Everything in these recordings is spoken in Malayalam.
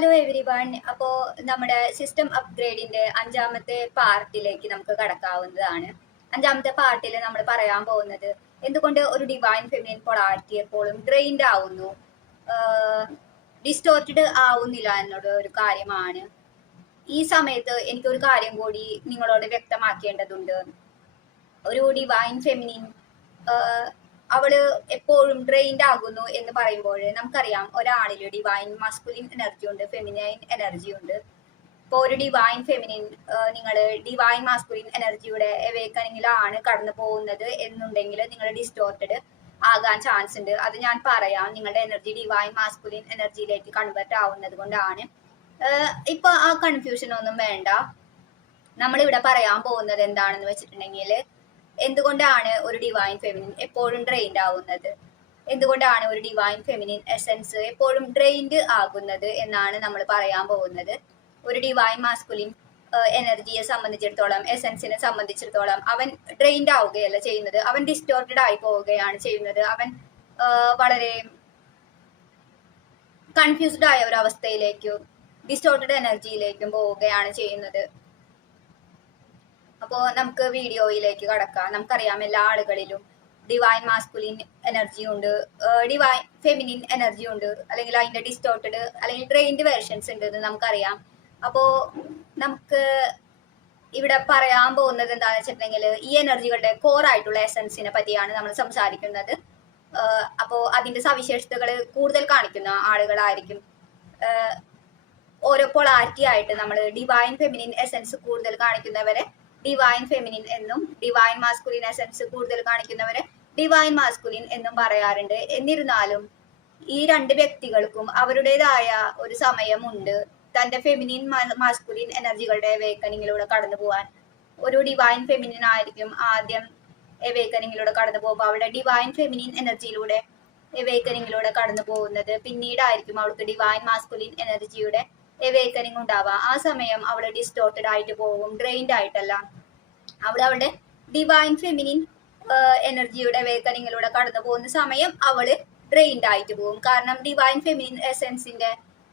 Hello every one. അപ്പോൾ നമ്മുടെ സിസ്റ്റം അപ്ഗ്രേഡിന്റെ അഞ്ചാമത്തെ പാർട്ടിലേക്ക് നമുക്ക് കടക്കാവുന്നതാണ്. അഞ്ചാമത്തെ പാർട്ടിൽ നമ്മൾ പറയാൻ പോകുന്നത് എന്തുകൊണ്ട് ഒരു ഡിവൈൻ ഫെമിനിൻ പൊളാരിറ്റി എപ്പോഴും ഡ്രെയിൻഡ് ആവുന്നു, ഡിസ്റ്റോർട്ടഡ് ആവുന്നില്ല എന്നുള്ള ഒരു കാര്യമാണ്. ഈ സമയത്ത് എനിക്കൊരു കാര്യം കൂടി നിങ്ങളോട് വ്യക്തമാക്കേണ്ടതുണ്ട്. ഒരു ഡിവൈൻ ഫെമിനിൻ അവള് എപ്പോഴും ഡ്രെയിൻഡ് ആകുന്നു എന്ന് പറയുമ്പോൾ നമുക്കറിയാം, ഒരാളിൽ ഡിവൈൻ മസ്കുലിൻ എനർജി ഉണ്ട്, ഫെമിനൈൻ എനർജി ഉണ്ട്. ഇപ്പോൾ ഒരു ഡിവൈൻ ഫെമിനിൻ നിങ്ങൾ ഡിവൈൻ മാസ്കുലിൻ എനർജിയുടെ എവേക്കനിങ്ങിലാണ് കടന്നു പോകുന്നത് എന്നുണ്ടെങ്കിൽ നിങ്ങൾ ഡിസ്റ്റോർട്ടഡ് ആകാൻ ചാൻസ് ഉണ്ട്. അത് ഞാൻ പറയാം. നിങ്ങളുടെ എനർജി ഡിവൈൻ മാസ്കുലിൻ എനർജിയിലേക്ക് കൺവേർട്ട് ആവുന്നത് കൊണ്ടാണ്. ഇപ്പൊ ആ കൺഫ്യൂഷൻ ഒന്നും വേണ്ട. നമ്മളിവിടെ പറയാൻ പോകുന്നത് എന്താണെന്ന് വെച്ചിട്ടുണ്ടെങ്കിൽ, എന്തുകൊണ്ടാണ് ഒരു ഡിവൈൻ ഫെമിനിൻ എപ്പോഴും ഡ്രെയിൻഡ് ആവുന്നത്, എന്തുകൊണ്ടാണ് ഒരു ഡിവൈൻ ഫെമിനിൻ എസെൻസ് എപ്പോഴും ഡ്രെയിൻഡ് ആകുന്നത് എന്നാണ് നമ്മൾ പറയാൻ പോകുന്നത്. ഒരു ഡിവൈൻ മാസ്കുലിൻ എനർജിയെ സംബന്ധിച്ചിടത്തോളം, എസെൻസിനെ സംബന്ധിച്ചിടത്തോളം അവൻ ഡ്രെയിൻഡ് ആവുകയല്ല ചെയ്യുന്നത്, അവൻ ഡിസ്റ്റോർട്ടഡ് ആയി പോവുകയാണ് ചെയ്യുന്നത്. അവൻ വളരെ കൺഫ്യൂസ്ഡ് ആയ ഒരു അവസ്ഥയിലേക്കും ഡിസ്റ്റോർട്ടഡ് എനർജിയിലേക്കും പോവുകയാണ് ചെയ്യുന്നത്. അപ്പോൾ നമുക്ക് വീഡിയോയിലേക്ക് കടക്കാം. നമുക്കറിയാം, എല്ലാ ആളുകളിലും ഡിവൈൻ മാസ്കുലിൻ എനർജി ഉണ്ട്, ഡിവൈൻ ഫെമിനിൻ എനർജി ഉണ്ട്, അല്ലെങ്കിൽ അതിന്റെ ഡിസ്റ്റോർട്ടഡ് അല്ലെങ്കിൽ ഡ്രെയിൻഡ് വേർഷൻസ് ഉണ്ട് എന്ന് നമുക്കറിയാം. അപ്പോൾ നമുക്ക് ഇവിടെ പറയാൻ പോകുന്നത് എന്താണെന്ന് വെച്ചിട്ടുണ്ടെങ്കിൽ, ഈ എനർജികളുടെ കോർ ആയിട്ടുള്ള എസൻസിനെ പറ്റിയാണ് നമ്മൾ സംസാരിക്കുന്നത്. അപ്പോൾ അതിന്റെ സവിശേഷതകൾ കൂടുതൽ കാണിക്കുന്ന ആളുകളായിരിക്കും. ഓരോ പൊളാരിറ്റി ആയിട്ട് നമ്മൾ ഡിവൈൻ ഫെമിനിൻ എസൻസ് കൂടുതൽ കാണിക്കുന്നവരെ ഡിവൈൻ ഫെമിനിൻ എന്നും, ഡിവൈൻ മാസ്കുലിൻ എസൻസ് കൂടുതൽ കാണിക്കുന്നവരെ ഡിവൈൻ മാസ്കുലിൻ എന്നും പറയാറുണ്ട്. എന്നിരുന്നാലും ഈ രണ്ട് വ്യക്തികൾക്കും അവരുടേതായ ഒരു സമയമുണ്ട് തന്റെ ഫെമിനിൻ മാസ്കുലിൻ എനർജികളുടെ എവേക്കനിങ്ങിലൂടെ കടന്നു പോകാൻ. ഒരു ഡിവൈൻ ഫെമിനിൻ ആയിരിക്കും ആദ്യം എവേക്കനിങ്ങിലൂടെ കടന്നു പോകുമ്പോൾ അവളുടെ ഡിവൈൻ ഫെമിനിൻ എനർജിയിലൂടെ എവേക്കനിങ്ങിലൂടെ കടന്നു പോകുന്നത്. പിന്നീടായിരിക്കും അവൾക്ക് ഡിവൈൻ മാസ്കുലിൻ എനർജിയുടെ എവേക്കനിങ് ഉണ്ടാവുക. ആ സമയം അവള് ഡിസ്റ്റോർട്ടഡ് ആയിട്ട് പോകും, ഡ്രെയിൻഡ് ആയിട്ടല്ല. അവളുടെ ഡിവൈൻ ഫെമിനിൻ എനർജിയുടെ എവേക്കനിങ്ങിലൂടെ കടന്നു പോകുന്ന സമയം അവള് ഡ്രെയിൻഡ് ആയിട്ട് പോകും. കാരണം ഡിവൈൻ ഫെമിനിൻ എസെൻസിന്റെ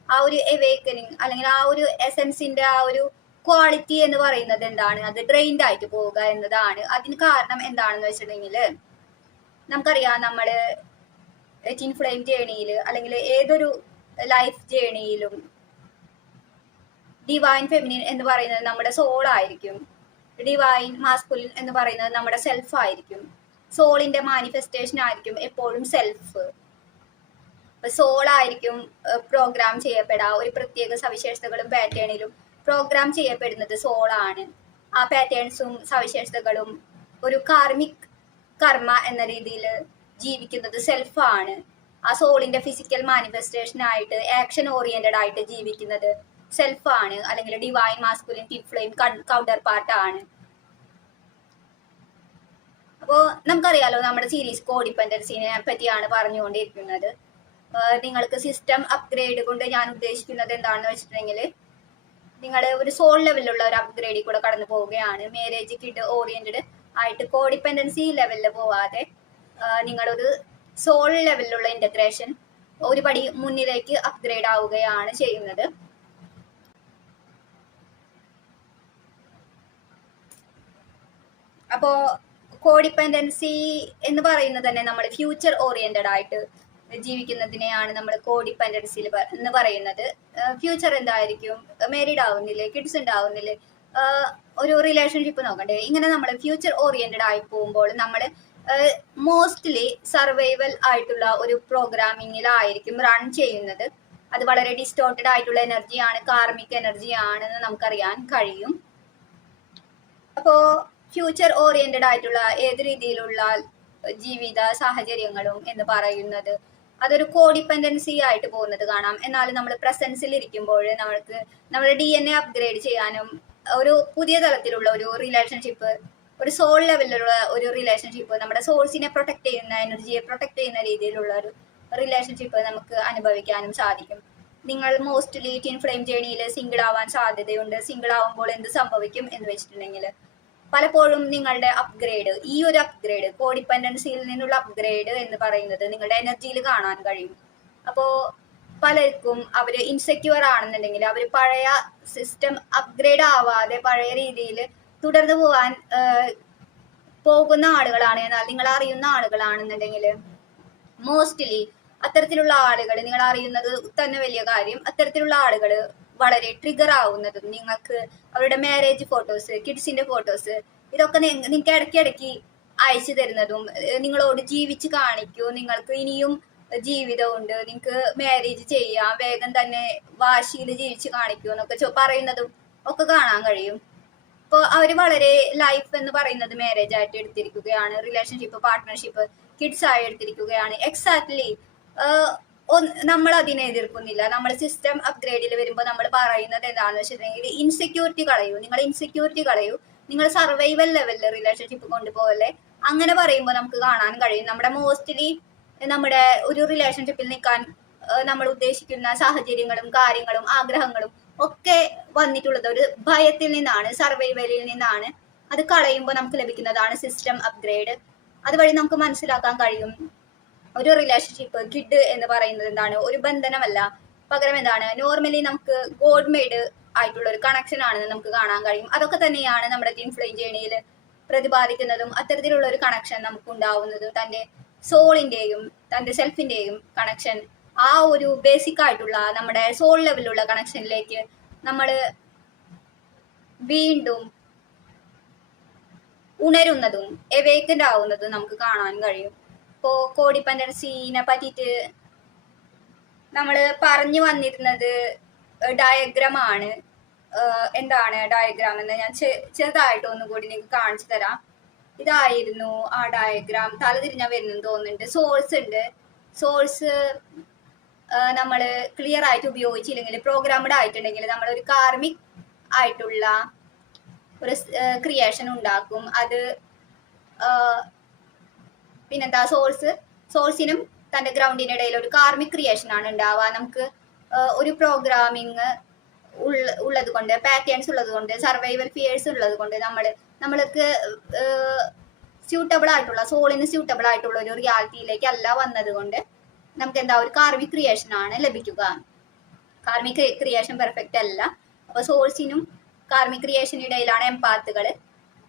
ആ ഒരു എവേക്കനിങ് അല്ലെങ്കിൽ ആ ഒരു എസെൻസിന്റെ ആ ഒരു ക്വാളിറ്റി എന്ന് പറയുന്നത് എന്താണ്? അത് ഡ്രെയിൻഡ് ആയിട്ട് പോവുക എന്നതാണ്. അതിന് കാരണം എന്താണെന്ന് വെച്ചിട്ടുണ്ടെങ്കിൽ, നമുക്കറിയാം, നമ്മള് ടിൻ ഫ്ലെയിം ജേണിയിൽ അല്ലെങ്കിൽ ഏതൊരു ലൈഫ് ജേണിയിലും ഡിവൈൻ ഫെമിനിൻ എന്ന് പറയുന്നത് നമ്മുടെ സോൾ ആയിരിക്കും, ഡിവൈൻ മാസ്കുലിൻ എന്ന് പറയുന്നത് നമ്മുടെ സെൽഫ് ആയിരിക്കും. സോളിന്റെ മാനിഫെസ്റ്റേഷൻ ആയിരിക്കും എപ്പോഴും സെൽഫ്. സോൾ ആയിരിക്കും പ്രോഗ്രാം ചെയ്യപ്പെടാ, ഒരു പ്രത്യേക സവിശേഷതകളും പാറ്റേണിലും പ്രോഗ്രാം ചെയ്യപ്പെടുന്നത് സോളാണ്. ആ പാറ്റേൺസും സവിശേഷതകളും ഒരു കാർമിക് കർമ്മ എന്ന രീതിയിൽ ജീവിക്കുന്നത് സെൽഫാണ്. ആ സോളിന്റെ ഫിസിക്കൽ മാനിഫെസ്റ്റേഷൻ ആയിട്ട് ആക്ഷൻ ഓറിയന്റഡ് ആയിട്ട് ജീവിക്കുന്നത് സെൽഫാണ്, അല്ലെങ്കിൽ divine masculine tin flame counter പാർട്ടാണ്. അപ്പോൾ നമുക്കറിയാലോ, നമ്മുടെ സീരീസ് കോഡിപെൻഡൻസിനെ പറ്റിയാണ് പറഞ്ഞുകൊണ്ടിരിക്കുന്നത്. നിങ്ങൾക്ക് സിസ്റ്റം അപ്ഗ്രേഡ് കൊണ്ട് ഞാൻ ഉദ്ദേശിക്കുന്നത് എന്താണെന്ന് വെച്ചിട്ടുണ്ടെങ്കിൽ, നിങ്ങൾ ഒരു സോൾ ലെവലിലുള്ള ഒരു അപ്ഗ്രേഡിൽ കൂടെ കടന്നു പോവുകയാണ്. മാരേജ് കിഡ് ഓറിയന്റഡ് ആയിട്ട് കോഡിപെൻഡൻസി ലെവലിൽ പോവാതെ നിങ്ങളൊരു സോൾ ലെവലിലുള്ള ഇന്റഗ്രേഷൻ ഒരു പടി മുന്നിലേക്ക് അപ്ഗ്രേഡ് ആവുകയാണ് ചെയ്യുന്നത്. അപ്പോ കോഡിപെൻഡൻസി എന്ന് പറയുന്നത് തന്നെ നമ്മൾ ഫ്യൂച്ചർ ഓറിയന്റഡ് ആയിട്ട് ജീവിക്കുന്നതിനെയാണ് നമ്മൾ കോഡിപെൻഡൻസി എന്ന് പറയുന്നത്. ഫ്യൂച്ചർ എന്തായിരിക്കും? മാരീഡ് ആവുന്നില്ലേ, കിഡ്സ് ഉണ്ടാവുന്നില്ലേ, ഒരു റിലേഷൻഷിപ്പ് നോക്കണ്ടേ? ഇങ്ങനെ നമ്മൾ ഫ്യൂച്ചർ ഓറിയന്റഡ് ആയി പോകുമ്പോൾ നമ്മൾ മോസ്റ്റ്ലി സർവൈവൽ ആയിട്ടുള്ള ഒരു പ്രോഗ്രാമിങ്ങിലായിരിക്കും റൺ ചെയ്യുന്നത്. അത് വളരെ ഡിസ്റ്റോർട്ടഡ് ആയിട്ടുള്ള എനർജിയാണ്, കാർമിക് എനർജി ആണെന്ന് നമുക്കറിയാൻ കഴിയും. അപ്പോ ഫ്യൂച്ചർ ഓറിയന്റഡ് ആയിട്ടുള്ള ഏത് രീതിയിലുള്ള ജീവിത സാഹചര്യങ്ങളും എന്ന് പറയുന്നത് അതൊരു കോഡിപെൻഡൻസി ആയിട്ട് പോകുന്നത് കാണാം. എന്നാൽ നമ്മൾ പ്രസൻസിൽ ഇരിക്കുമ്പോൾ നമ്മൾക്ക് നമ്മുടെ DNA അപ്ഗ്രേഡ് ചെയ്യാനും ഒരു പുതിയ തലത്തിലുള്ള ഒരു റിലേഷൻഷിപ്പ്, ഒരു സോൾ ലെവലിലുള്ള ഒരു റിലേഷൻഷിപ്പ്, നമ്മുടെ സോൾസിനെ പ്രൊട്ടക്ട് ചെയ്യുന്ന, എനർജിയെ പ്രൊട്ടക്ട് ചെയ്യുന്ന രീതിയിലുള്ള ഒരു റിലേഷൻഷിപ്പ് നമുക്ക് അനുഭവിക്കാനും സാധിക്കും. നിങ്ങൾ മോസ്റ്റ്ലി ടിൻ ഫ്ലെയിം ജേണിയിൽ സിംഗിൾ ആവാൻ സാധ്യതയുണ്ട്. സിംഗിൾ ആവുമ്പോൾ എന്ത് സംഭവിക്കും എന്ന് വെച്ചിട്ടുണ്ടെങ്കിൽ, പലപ്പോഴും നിങ്ങളുടെ അപ്ഗ്രേഡ്, ഈ ഒരു അപ്ഗ്രേഡ്, കോഡിപെൻഡൻസിയിൽ നിന്നുള്ള അപ്ഗ്രേഡ് എന്ന് പറയുന്നത് നിങ്ങളുടെ എനർജിയിൽ കാണാൻ കഴിയും. അപ്പോൾ പലർക്കും അവര് ഇൻസെക്യൂർ ആണെന്നുണ്ടെങ്കിൽ അവര് പഴയ സിസ്റ്റം അപ്ഗ്രേഡ് ആവാതെ പഴയ രീതിയിൽ തുടർന്നു പോവാൻ പോകുന്ന ആളുകളാണ്. എന്നാൽ നിങ്ങൾ അറിയുന്ന ആളുകളാണെന്നുണ്ടെങ്കിൽ മോസ്റ്റ്ലി അത്തരത്തിലുള്ള ആളുകൾ, നിങ്ങൾ അറിയുന്നത് തന്നെ വലിയ കാര്യം, അത്തരത്തിലുള്ള ആളുകൾ വളരെ ട്രിഗർ ആവുന്നതും നിങ്ങൾക്ക് അവരുടെ മാരേജ് ഫോട്ടോസ്, കിഡ്സിന്റെ ഫോട്ടോസ് ഇതൊക്കെ നിങ്ങൾക്ക് ഇടയ്ക്കിടയ്ക്ക് അയച്ചു തരുന്നതും നിങ്ങളോട് ജീവിച്ച് കാണിക്കൂ, നിങ്ങൾക്ക് ഇനിയും ജീവിതമുണ്ട്, നിങ്ങൾക്ക് മാരേജ് ചെയ്യാം, വേഗം തന്നെ വാശിയിൽ ജീവിച്ച് കാണിക്കൂ എന്നൊക്കെ പറയുന്നതും ഒക്കെ കാണാൻ കഴിയും. ഇപ്പോൾ അവർ വളരെ ലൈഫ് എന്ന് പറയുന്നത് മാരേജ് ആയിട്ട് എടുത്തിരിക്കുകയാണ്, റിലേഷൻഷിപ്പ്, പാർട്ട്ണർഷിപ്പ്, കിഡ്സ് ആയി എടുത്തിരിക്കുകയാണ്. എക്സാക്ട്ലി നമ്മൾ അതിനെ എതിർക്കുന്നില്ല. നമ്മൾ സിസ്റ്റം അപ്ഗ്രേഡിൽ വരുമ്പോൾ നമ്മൾ പറയുന്നത് എന്താണെന്ന് വെച്ചിട്ടുണ്ടെങ്കിൽ ഇൻസെക്യൂരിറ്റി കളയൂ, നിങ്ങൾ ഇൻസെക്യൂരിറ്റി കളയൂ, നിങ്ങൾ സർവൈവൽ ലെവലിൽ റിലേഷൻഷിപ്പ് കൊണ്ടുപോകല്ലേ. അങ്ങനെ പറയുമ്പോൾ നമുക്ക് കാണാൻ കഴിയും നമ്മുടെ മോസ്റ്റ്ലി നമ്മുടെ ഒരു റിലേഷൻഷിപ്പിൽ നിൽക്കാൻ നമ്മൾ ഉദ്ദേശിക്കുന്ന സാഹചര്യങ്ങളും കാര്യങ്ങളും ആഗ്രഹങ്ങളും ഒക്കെ വന്നിട്ടുള്ളത് ഒരു ഭയത്തിൽ നിന്നാണ്, സർവൈവലിൽ നിന്നാണ്. അത് കളയുമ്പോൾ നമുക്ക് ലഭിക്കുന്നതാണ് സിസ്റ്റം അപ്ഗ്രേഡ്. അതുവഴി നമുക്ക് മനസ്സിലാക്കാൻ കഴിയും ഒരു റിലേഷൻഷിപ്പ് കിഡ് എന്ന് പറയുന്നത് എന്താണ്, ഒരു ബന്ധനമല്ല, പകരം എന്താണ് നോർമലി നമുക്ക് ഗോഡ് മെയ്ഡ് ആയിട്ടുള്ള ഒരു കണക്ഷൻ ആണെന്ന് നമുക്ക് കാണാൻ കഴിയും. അതൊക്കെ തന്നെയാണ് നമ്മുടെ ടിൻ ഫ്ലെയിം ജേണിയിൽ പ്രതിപാദിക്കുന്നതും അത്തരത്തിലുള്ള ഒരു കണക്ഷൻ നമുക്ക് ഉണ്ടാവുന്നതും തൻ്റെ സോളിന്റെയും തൻ്റെ സെൽഫിന്റെയും കണക്ഷൻ, ആ ഒരു ബേസിക് ആയിട്ടുള്ള നമ്മുടെ സോൾ ലെവലിലുള്ള കണക്ഷനിലേക്ക് നമ്മൾ വീണ്ടും ഉണരുന്നതും എവേക്കൻഡ് ആവുന്നതും നമുക്ക് കാണാൻ കഴിയും. ഇപ്പോൾ കോഡിപെൻഡൻസിനെ പറ്റിയിട്ട് നമ്മൾ പറഞ്ഞു വന്നിരുന്നത് ഡയഗ്രാം ആണ്. എന്താണ് ഡയഗ്രാം എന്ന് ഞാൻ ചെറുതായിട്ട് ഒന്നുകൂടി നിങ്ങൾക്ക് കാണിച്ചു തരാം. ഇതായിരുന്നു ആ ഡയഗ്രാം. തലതിരിഞ്ഞാൽ വരുന്നെന്ന് തോന്നുന്നുണ്ട്. സോഴ്സ് ഉണ്ട്. സോഴ്സ് നമ്മൾ ക്ലിയർ ആയിട്ട് ഉപയോഗിച്ചില്ലെങ്കിൽ, പ്രോഗ്രാംഡ് ആയിട്ടുണ്ടെങ്കിൽ നമ്മൾ ഒരു കാർമിക് ആയിട്ടുള്ള ഒരു ക്രിയേഷൻ ഉണ്ടാക്കും. അത് പിന്നെന്താ, സോഴ്സിനും തൻ്റെ ഗ്രൗണ്ടിൻ്റെ ഇടയിൽ ഒരു കാർമിക് ക്രിയേഷൻ ആണ് ഉണ്ടാവുക. നമുക്ക് ഒരു പ്രോഗ്രാമിങ് ഉള്ളത് കൊണ്ട്, പാറ്റേൺസ് ഉള്ളത് കൊണ്ട്, സർവൈവൽ ഫിയേഴ്സ് ഉള്ളത് കൊണ്ട് നമ്മൾക്ക് സ്യൂട്ടബിൾ ആയിട്ടുള്ള, സോളിന് സ്യൂട്ടബിൾ ആയിട്ടുള്ള ഒരു റിയാലിറ്റിയിലേക്ക് അല്ല വന്നത് കൊണ്ട് നമുക്ക് എന്താ ഒരു കാർമിക് ക്രിയേഷൻ ആണ് ലഭിക്കുക. കാർമിക് ക്രിയേഷൻ പെർഫെക്റ്റ് അല്ല. അപ്പോൾ സോഴ്സിനും കാർമിക് ക്രിയേഷന് ഇടയിലാണ് എംപാത്തുകൾ.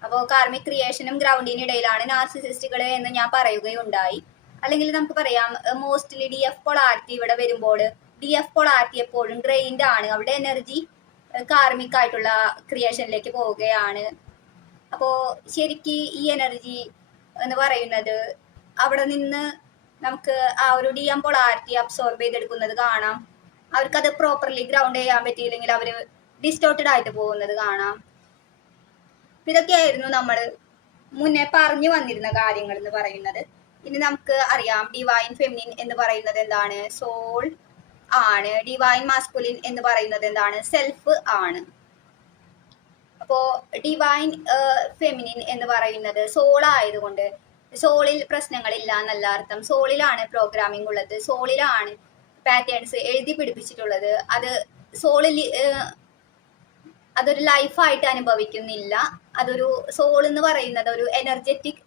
അപ്പോൾ കാർമിക് ക്രിയേഷനും ഗ്രൗണ്ടിനും ഇടയിലാണ് നാർസിസിസ്റ്റുകൾ എന്ന് ഞാൻ പറയുകയുണ്ടായി. അല്ലെങ്കിൽ നമുക്ക് പറയാം മോസ്റ്റ്ലി ഡി എഫ് പൊളാരിറ്റി ഇവിടെ വരുമ്പോൾ ഡി എഫ് പൊളാരിറ്റി എപ്പോഴും ഡ്രെയിൻഡ് ആണ്. അവിടെ എനർജി കാർമിക് ആയിട്ടുള്ള ക്രിയേഷനിലേക്ക് പോവുകയാണ്. അപ്പോൾ ശരിക്ക് ഈ എനർജി എന്ന് പറയുന്നത് അവിടെ നിന്ന് നമുക്ക് ആ ഒരു ഡി എം പൊളാരിറ്റി അബ്സോർബ് ചെയ്തെടുക്കുന്നത് കാണാം. അവർക്കത് പ്രോപ്പർലി ഗ്രൗണ്ട് ചെയ്യാൻ പറ്റിയില്ലെങ്കിൽ അവർ ഡിസ്റ്റോർട്ടഡ് ആയിട്ട് പോകുന്നത് കാണാം. ഇതൊക്കെയായിരുന്നു നമ്മൾ മുന്നേ പറഞ്ഞു വന്നിരുന്ന കാര്യങ്ങൾ എന്ന് പറയുന്നത്. ഇനി നമുക്ക് അറിയാം ഡിവൈൻ ഫെമിനിൻ എന്ന് പറയുന്നത് എന്താണ്, സോൾ ആണ്. ഡിവൈൻ മാസ്കുലിൻ എന്ന് പറയുന്നത് എന്താണ്, സെൽഫ് ആണ്. അപ്പോ ഡിവൈൻ ഫെമിനിൻ എന്ന് പറയുന്നത് സോൾ ആയതുകൊണ്ട് സോളിൽ പ്രശ്നങ്ങളില്ല എന്നല്ല അർത്ഥം. സോളിലാണ് പ്രോഗ്രാമിംഗ് ഉള്ളത്, സോളിലാണ് പാറ്റേൺസ് എഴുതി പിടിപ്പിച്ചിട്ടുള്ളത്. അത് സോളിൽ അതൊരു ലൈഫായിട്ട് അനുഭവിക്കുന്നില്ല. അതൊരു സോൾ എന്ന് പറയുന്നത് ഒരു എനർജറ്റിക്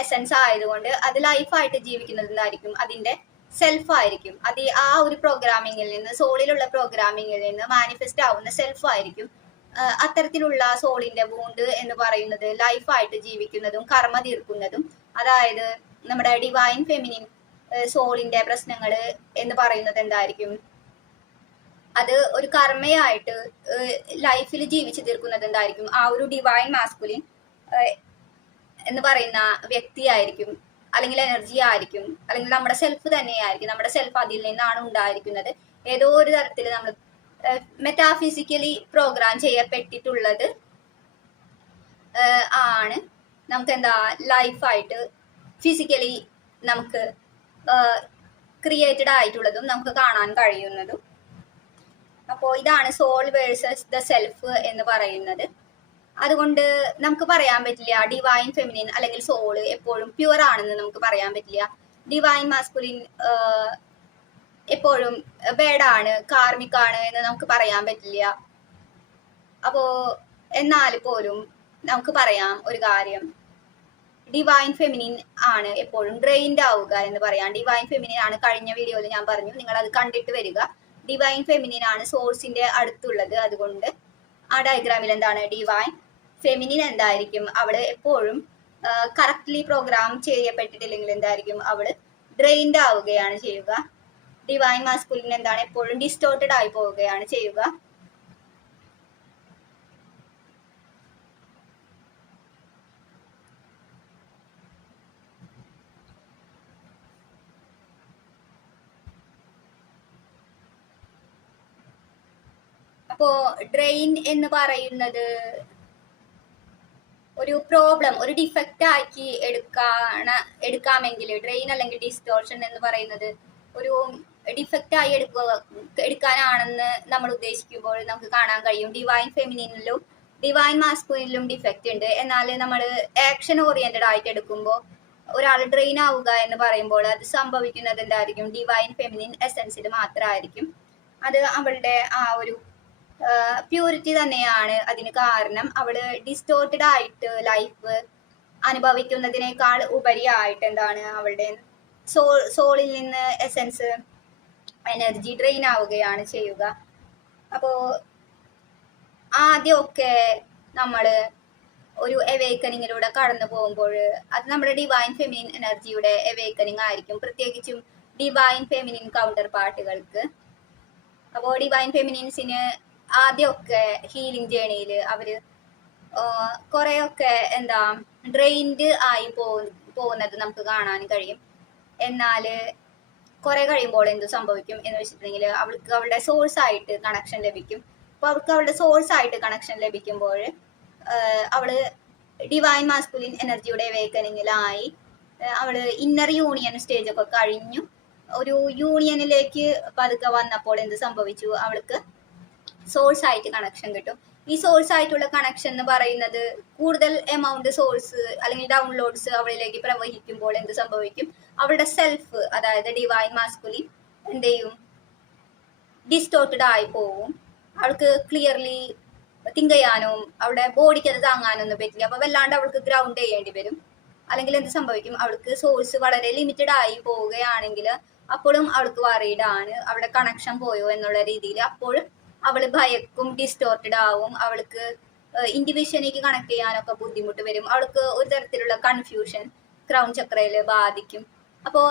എസൻസ് ആയതുകൊണ്ട് അത് ലൈഫായിട്ട് ജീവിക്കുന്നതായിരിക്കും, അതിൻ്റെ സെൽഫായിരിക്കും. അത് ആ ഒരു പ്രോഗ്രാമിങ്ങിൽ നിന്ന്, സോളിലുള്ള പ്രോഗ്രാമിങ്ങിൽ നിന്ന് മാനിഫെസ്റ്റ് ആവുന്ന സെൽഫായിരിക്കും. അത്തരത്തിലുള്ള സോളിന്റെ വൂണ്ട് എന്ന് പറയുന്നത് ലൈഫായിട്ട് ജീവിക്കുന്നതും കർമ്മ തീർക്കുന്നതും, അതായത് നമ്മുടെ ഡിവൈൻ ഫെമിനിൻ സോളിന്റെ പ്രശ്നങ്ങൾ എന്ന് പറയുന്നത് എന്തായിരിക്കും, അത് ഒരു കർമ്മയായിട്ട് ലൈഫിൽ ജീവിച്ചു തീർക്കുന്നത് എന്തായിരിക്കും, ആ ഒരു ഡിവൈൻ മാസ്കുലിൻ എന്ന് പറയുന്ന വ്യക്തിയായിരിക്കും, അല്ലെങ്കിൽ എനർജി ആയിരിക്കും, അല്ലെങ്കിൽ നമ്മുടെ സെൽഫ് തന്നെയായിരിക്കും. നമ്മുടെ സെൽഫ് അതിൽ നിന്നാണ് ഉണ്ടായിരിക്കുന്നത്. ഏതോ ഒരു തരത്തിൽ നമ്മൾ മെറ്റാഫിസിക്കലി പ്രോഗ്രാം ചെയ്യപ്പെട്ടിട്ടുള്ളത് ആണ്. നമുക്ക് എന്താ ലൈഫായിട്ട് ഫിസിക്കലി നമുക്ക് ക്രിയേറ്റഡ് ആയിട്ടുള്ളതും നമുക്ക് കാണാൻ കഴിയുന്നതും. അപ്പോൾ ഇതാണ് സോൾ വേഴ്സസ് ദ സെൽഫ് എന്ന് പറയുന്നത്. അതുകൊണ്ട് നമുക്ക് പറയാൻ പറ്റില്ല ഡിവൈൻ ഫെമിനിൻ അല്ലെങ്കിൽ സോള് എപ്പോഴും പ്യുവർ ആണെന്ന് നമുക്ക് പറയാൻ പറ്റില്ല. ഡിവൈൻ മാസ്കുലിൻ എപ്പോഴും ബേഡാണ്, കാർമിക് ആണ് എന്ന് നമുക്ക് പറയാൻ പറ്റില്ല. അപ്പോൾ എന്നാൽ പോലും നമുക്ക് പറയാം ഒരു കാര്യം, ഡിവൈൻ ഫെമിനിൻ ആണ് എപ്പോഴും ഡ്രെയിൻഡ് ആവുക എന്ന് പറയാം. ഡിവൈൻ ഫെമിനിൻ ആണ്, കഴിഞ്ഞ വീഡിയോയിൽ ഞാൻ പറഞ്ഞു, നിങ്ങൾ അത് കണ്ടിട്ട് വരിക. ഡിവൈൻ ഫെമിനിൻ ആണ് സോഴ്സിന്റെ അടുത്തുള്ളത്. അതുകൊണ്ട് ആ ഡയഗ്രാമിൽ എന്താണ് ഡിവൈൻ ഫെമിനിൻ എന്തായിരിക്കും, അവള് എപ്പോഴും കറക്റ്റ്ലി പ്രോഗ്രാം ചെയ്യപ്പെട്ടിട്ടില്ലെങ്കിൽ എന്തായിരിക്കും, അവള് ഡ്രെയിൻഡ് ആവുകയാണ് ചെയ്യുക. ഡിവൈൻ മാസ്കുലിൻ എന്താണ്, എപ്പോഴും ഡിസ്റ്റോർട്ടഡ് ആയി പോവുകയാണ് ചെയ്യുക. അപ്പോ ഡ്രെയിൻ എന്ന് പറയുന്നത് ഒരു പ്രോബ്ലം, ഒരു ഡിഫക്റ്റ് ആക്കി എടുക്കാമെങ്കിൽ, ഡ്രെയിൻ അല്ലെങ്കിൽ ഡിസ്റ്റോർഷൻ എന്ന് പറയുന്നത് ഒരു ഡിഫക്റ്റ് ആയി എടുക്കാനാണെന്ന് നമ്മൾ ഉദ്ദേശിക്കുമ്പോൾ നമുക്ക് കാണാൻ കഴിയും. ഡിവൈൻ ഫെമിനിനിലും ഡിവൈൻ മാസ്കുലിനിലും ഡിഫക്റ്റ് ഉണ്ട്. എന്നാൽ നമ്മൾ ആക്ഷൻ ഓറിയന്റഡ് ആയിട്ട് എടുക്കുമ്പോൾ ഒരാൾ ഡ്രെയിൻ ആവുക എന്ന് പറയുമ്പോൾ അത് സംഭവിക്കുന്നത് എന്തായിരിക്കും, ഡിവൈൻ ഫെമിനിൻ എസൻസിൽ മാത്രമായിരിക്കും. അത് അവളുടെ ആ ഒരു പ്യൂരിറ്റി തന്നെയാണ് അതിന് കാരണം. അവള് ഡിസ്റ്റോർട്ടഡ് ആയിട്ട് ലൈഫ് അനുഭവിക്കുന്നതിനേക്കാൾ ഉപരിയായിട്ട് എന്താണ്, അവളുടെ സോളിൽ നിന്ന് എസൻസ് എനർജി ഡ്രെയിൻ ആവുകയാണ് ചെയ്യുക. അപ്പോ ആദ്യമൊക്കെ നമ്മൾ ഒരു എവേക്കനിങ്ങിലൂടെ കടന്നു പോകുമ്പോൾ അത് നമ്മുടെ ഡിവൈൻ ഫെമിനിൻ എനർജിയുടെ എവേക്കനിങ് ആയിരിക്കും, പ്രത്യേകിച്ചും ഡിവൈൻ ഫെമിനിൻ കൗണ്ടർ പാർട്ടുകൾക്ക്. അപ്പോൾ ഡിവൈൻ ഫെമിനിൻസിന് ആദ്യമൊക്കെ ഹീലിംഗ് ജേണിയിൽ അവര് കുറെയൊക്കെ എന്താ ഡ്രെയിൻഡ് ആയി പോകുന്നത് നമുക്ക് കാണാൻ കഴിയും. എന്നാൽ കുറെ കഴിയുമ്പോൾ എന്ത് സംഭവിക്കും എന്ന് വെച്ചിട്ടുണ്ടെങ്കിൽ അവൾക്ക് അവളുടെ സോഴ്സ് ആയിട്ട് കണക്ഷൻ ലഭിക്കും. അപ്പോൾ അവൾക്ക് അവളുടെ സോഴ്സ് ആയിട്ട് കണക്ഷൻ ലഭിക്കുമ്പോൾ അവള് ഡിവൈൻ മാസ്കുലിൻ എനർജിയുടെ വേക്കനിങ്ങിലായി അവള് ഇന്നർ യൂണിയൻ സ്റ്റേജ് ഒക്കെ കഴിഞ്ഞു ഒരു യൂണിയനിലേക്ക് പതുക്കെ വന്നപ്പോൾ എന്ത് സംഭവിച്ചു, അവൾക്ക് സോഴ്സ് ആയിട്ട് കണക്ഷൻ കിട്ടും. ഈ സോഴ്സ് ആയിട്ടുള്ള കണക്ഷൻ എന്ന് പറയുന്നത് കൂടുതൽ എമൗണ്ട് സോഴ്സ് അല്ലെങ്കിൽ ഡൗൺലോഡ്സ് അവളിലേക്ക് പ്രവഹിക്കുമ്പോൾ എന്ത് സംഭവിക്കും, അവളുടെ സെൽഫ്, അതായത് ഡിവൈൻ മാസ്കുലിൻ എന്ത് ചെയ്യും, ഡിസ്റ്റോർട്ടഡ് ആയി പോവും. അവൾക്ക് ക്ലിയർലി തിങ്ക് ചെയ്യാനും അവളുടെ ബോഡിക്ക് അത് താങ്ങാനൊന്നും പറ്റില്ല. അപ്പൊ വല്ലാണ്ട് അവൾക്ക് ഗ്രൗണ്ട് ചെയ്യേണ്ടി വരും. അല്ലെങ്കിൽ എന്ത് സംഭവിക്കും, അവൾക്ക് സോഴ്സ് വളരെ ലിമിറ്റഡ് ആയി പോവുകയാണെങ്കിൽ അപ്പോഴും അവൾക്ക് വറീഡ് ആണ്, അവളുടെ കണക്ഷൻ പോയോ എന്നുള്ള രീതിയിൽ അപ്പോഴും അവള് ഭയക്കും, ഡിസ്റ്റോർട്ടഡ് ആവും, അവൾക്ക് ഇൻഡിവിജ്വലിലേക്ക് കണക്ട് ചെയ്യാനൊക്കെ ബുദ്ധിമുട്ട് വരും, അവൾക്ക് ഒരു തരത്തിലുള്ള കൺഫ്യൂഷൻ ക്രൗൺ ചക്രയിൽ ബാധിക്കും. അപ്പോൾ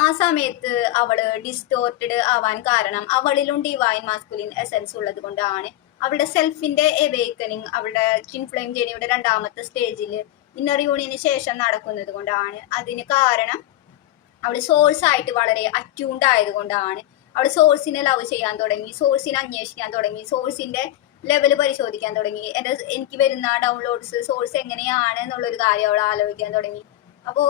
ആ സമയത്ത് അവള് ഡിസ്റ്റോർട്ടഡ് ആവാൻ കാരണം അവളിലും ഡിവൈൻ മാസ്കുലിൻ എസൻസ് ഉള്ളത് കൊണ്ടാണ്. അവളുടെ സെൽഫിന്റെ എവേക്കനിങ് അവളുടെ ട്വിൻ ഫ്ലെയിം ജേണിയുടെ രണ്ടാമത്തെ സ്റ്റേജിൽ ഇന്നർ യൂണിയന് ശേഷം നടക്കുന്നത് കൊണ്ടാണ്. അതിന് കാരണം അവള് സോഴ്സ് ആയിട്ട് വളരെ അറ്റ്യൂൺഡ് ആയതുകൊണ്ടാണ്. അവൾ സോഴ്സിനെ ലവ് ചെയ്യാൻ തുടങ്ങി, സോഴ്സിനെ അന്വേഷിക്കാൻ തുടങ്ങി, സോഴ്സിന്റെ ലെവല് പരിശോധിക്കാൻ തുടങ്ങി. എനിക്ക് വരുന്ന ഡൗൺലോഡ്സ് സോഴ്സ് എങ്ങനെയാണ് എന്നുള്ളൊരു കാര്യം അവൾ ആലോചിക്കാൻ തുടങ്ങി. അപ്പോൾ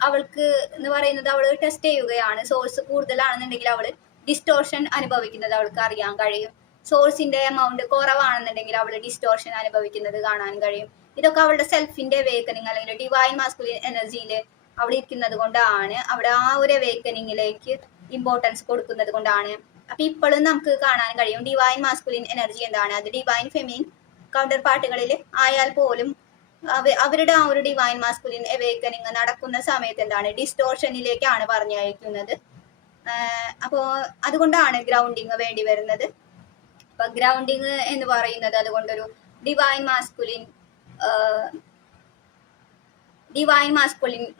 അവൾക്ക് എന്ന് പറയുന്നത് അവൾ ടെസ്റ്റ് ചെയ്യുകയാണ്. സോഴ്സ് കൂടുതലാണെന്നുണ്ടെങ്കിൽ അവൾ ഡിസ്റ്റോർഷൻ അനുഭവിക്കുന്നത് അവൾക്ക് അറിയാൻ കഴിയും. സോഴ്സിന്റെ എമൗണ്ട് കുറവാണെന്നുണ്ടെങ്കിൽ അവൾ ഡിസ്റ്റോർഷൻ അനുഭവിക്കുന്നത് കാണാൻ കഴിയും. ഇതൊക്കെ അവളുടെ സെൽഫിന്റെ വേക്കനിങ് അല്ലെങ്കിൽ ഡിവൈൻ മാസ്കുലിൻ എനർജിയിൽ അവൾ ഇരിക്കുന്നത് കൊണ്ടാണ്, അവിടെ ആ ഒരു വേക്കനിങ്ങിലേക്ക് ഇമ്പോർട്ടൻസ് കൊടുക്കുന്നത് കൊണ്ടാണ്. അപ്പൊ ഇപ്പോഴും നമുക്ക് കാണാൻ കഴിയും ഡിവൈൻ മാസ്കുലിൻ എനർജി എന്താണ്, അത് ഡിവൈൻ ഫെമിനിൻ കൗണ്ടർ പാർട്ടുകളിൽ ആയാൽ പോലും അവരുടെ ആ ഒരു ഡിവൈൻ മാസ്കുലിൻ അവേക്കനിങ് നടക്കുന്ന സമയത്ത് എന്താണ്, ഡിസ്റ്റോർഷനിലേക്കാണ് പറഞ്ഞയക്കുന്നത്. അപ്പോ അതുകൊണ്ടാണ് ഗ്രൗണ്ടിങ് വേണ്ടി വരുന്നത്. അപ്പൊ ഗ്രൗണ്ടിങ് എന്ന് പറയുന്നത് അതുകൊണ്ടൊരു ഡിവൈൻ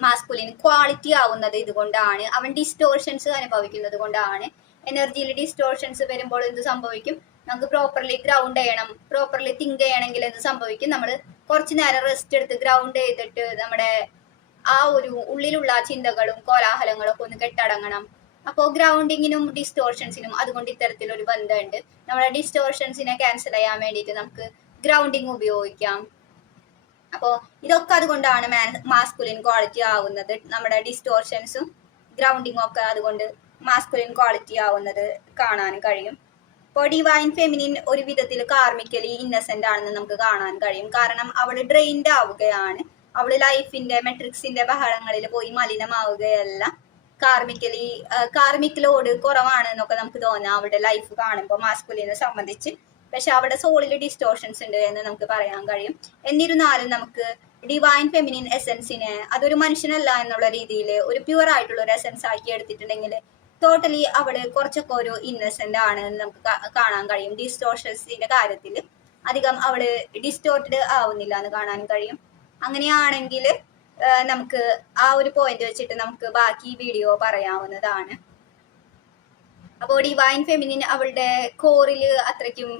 മാസ്കുലിൻ ക്വാളിറ്റി ആവുന്നത് ഇതുകൊണ്ടാണ്. അവൻ ഡിസ്റ്റോർഷൻസ് അനുഭവിക്കുന്നത് കൊണ്ടാണ്. എനർജിയിൽ ഡിസ്റ്റോർഷൻസ് വരുമ്പോൾ എന്ത് സംഭവിക്കും, നമുക്ക് പ്രോപ്പർലി ഗ്രൗണ്ട് ചെയ്യണം, പ്രോപ്പർലി തിങ്ക് ചെയ്യണമെങ്കിൽ എന്ത് സംഭവിക്കും, നമ്മൾ കുറച്ചു നേരം റെസ്റ്റ് എടുത്ത് ഗ്രൗണ്ട് ചെയ്തിട്ട് നമ്മുടെ ആ ഒരു ഉള്ളിലുള്ള ചിന്തകളും കോലാഹലങ്ങളും ഒക്കെ ഒന്ന് കെട്ടടങ്ങണം. അപ്പോൾ ഗ്രൗണ്ടിങ്ങിനും ഡിസ്റ്റോർഷൻസിനും അതുകൊണ്ട് ഇത്തരത്തിലൊരു ബന്ധമുണ്ട്. നമ്മുടെ ഡിസ്റ്റോർഷൻസിനെ ക്യാൻസൽ ചെയ്യാൻ വേണ്ടിയിട്ട് നമുക്ക് ഗ്രൗണ്ടിങ് ഉപയോഗിക്കാം. അപ്പോൾ ഇതൊക്കെ അതുകൊണ്ടാണ് മാസ്കുലിൻ ക്വാളിറ്റി ആവുന്നത്. നമ്മുടെ ഡിസ്റ്റോർഷൻസും ഗ്രൗണ്ടിങ്ങും ഒക്കെ അതുകൊണ്ട് മാസ്കുലിൻ ക്വാളിറ്റി ആവുന്നത് കാണാൻ കഴിയും. ഇപ്പോൾ ഡിവൈൻ ഫെമിനിൻ ഒരു വിധത്തിൽ കാർമിക്കലി ഇന്നസെന്റ് ആണെന്ന് നമുക്ക് കാണാൻ കഴിയും. കാരണം അവൾ ഡ്രെയിൻഡ് ആവുകയാണ്. അവൾ ലൈഫിന്റെ മെട്രിക്സിന്റെ ബഹളങ്ങളിൽ പോയി മലിനമാവുകയല്ല. കാർമിക് ലോഡ് കുറവാണ് എന്നൊക്കെ നമുക്ക് തോന്നാം അവളുടെ ലൈഫ് കാണുമ്പോൾ മാസ്കുലിനെ സംബന്ധിച്ച്. പക്ഷെ അവിടെ സോളിൽ ഡിസ്റ്റോർഷൻസ് ഉണ്ട് എന്ന് നമുക്ക് പറയാൻ കഴിയും. എന്നിരുന്നാലും നമുക്ക് ഡിവൈൻ ഫെമിനിൻ എസെൻസിനെ അതൊരു മനുഷ്യനല്ല എന്നുള്ള രീതിയിൽ ഒരു പ്യുവർ ആയിട്ടുള്ള ഒരു എസെൻസ് ആക്കി എടുത്തിട്ടുണ്ടെങ്കിൽ ടോട്ടലി അവള് കുറച്ചൊക്കെ ഒരു ഇന്നസെന്റ് ആണ് എന്ന് നമുക്ക് കാണാൻ കഴിയും. ഡിസ്റ്റോർഷൻസിന്റെ കാര്യത്തിൽ അധികം അവള് ഡിസ്റ്റോർട്ടഡ് ആവുന്നില്ല എന്ന് കാണാൻ കഴിയും. അങ്ങനെയാണെങ്കിൽ നമുക്ക് ആ ഒരു പോയിന്റ് വെച്ചിട്ട് നമുക്ക് ബാക്കി വീഡിയോ പറയാവുന്നതാണ്. അപ്പോൾ ഡിവൈൻ ഫെമിനിൻ അവളുടെ കോറിൽ അത്രയ്ക്കും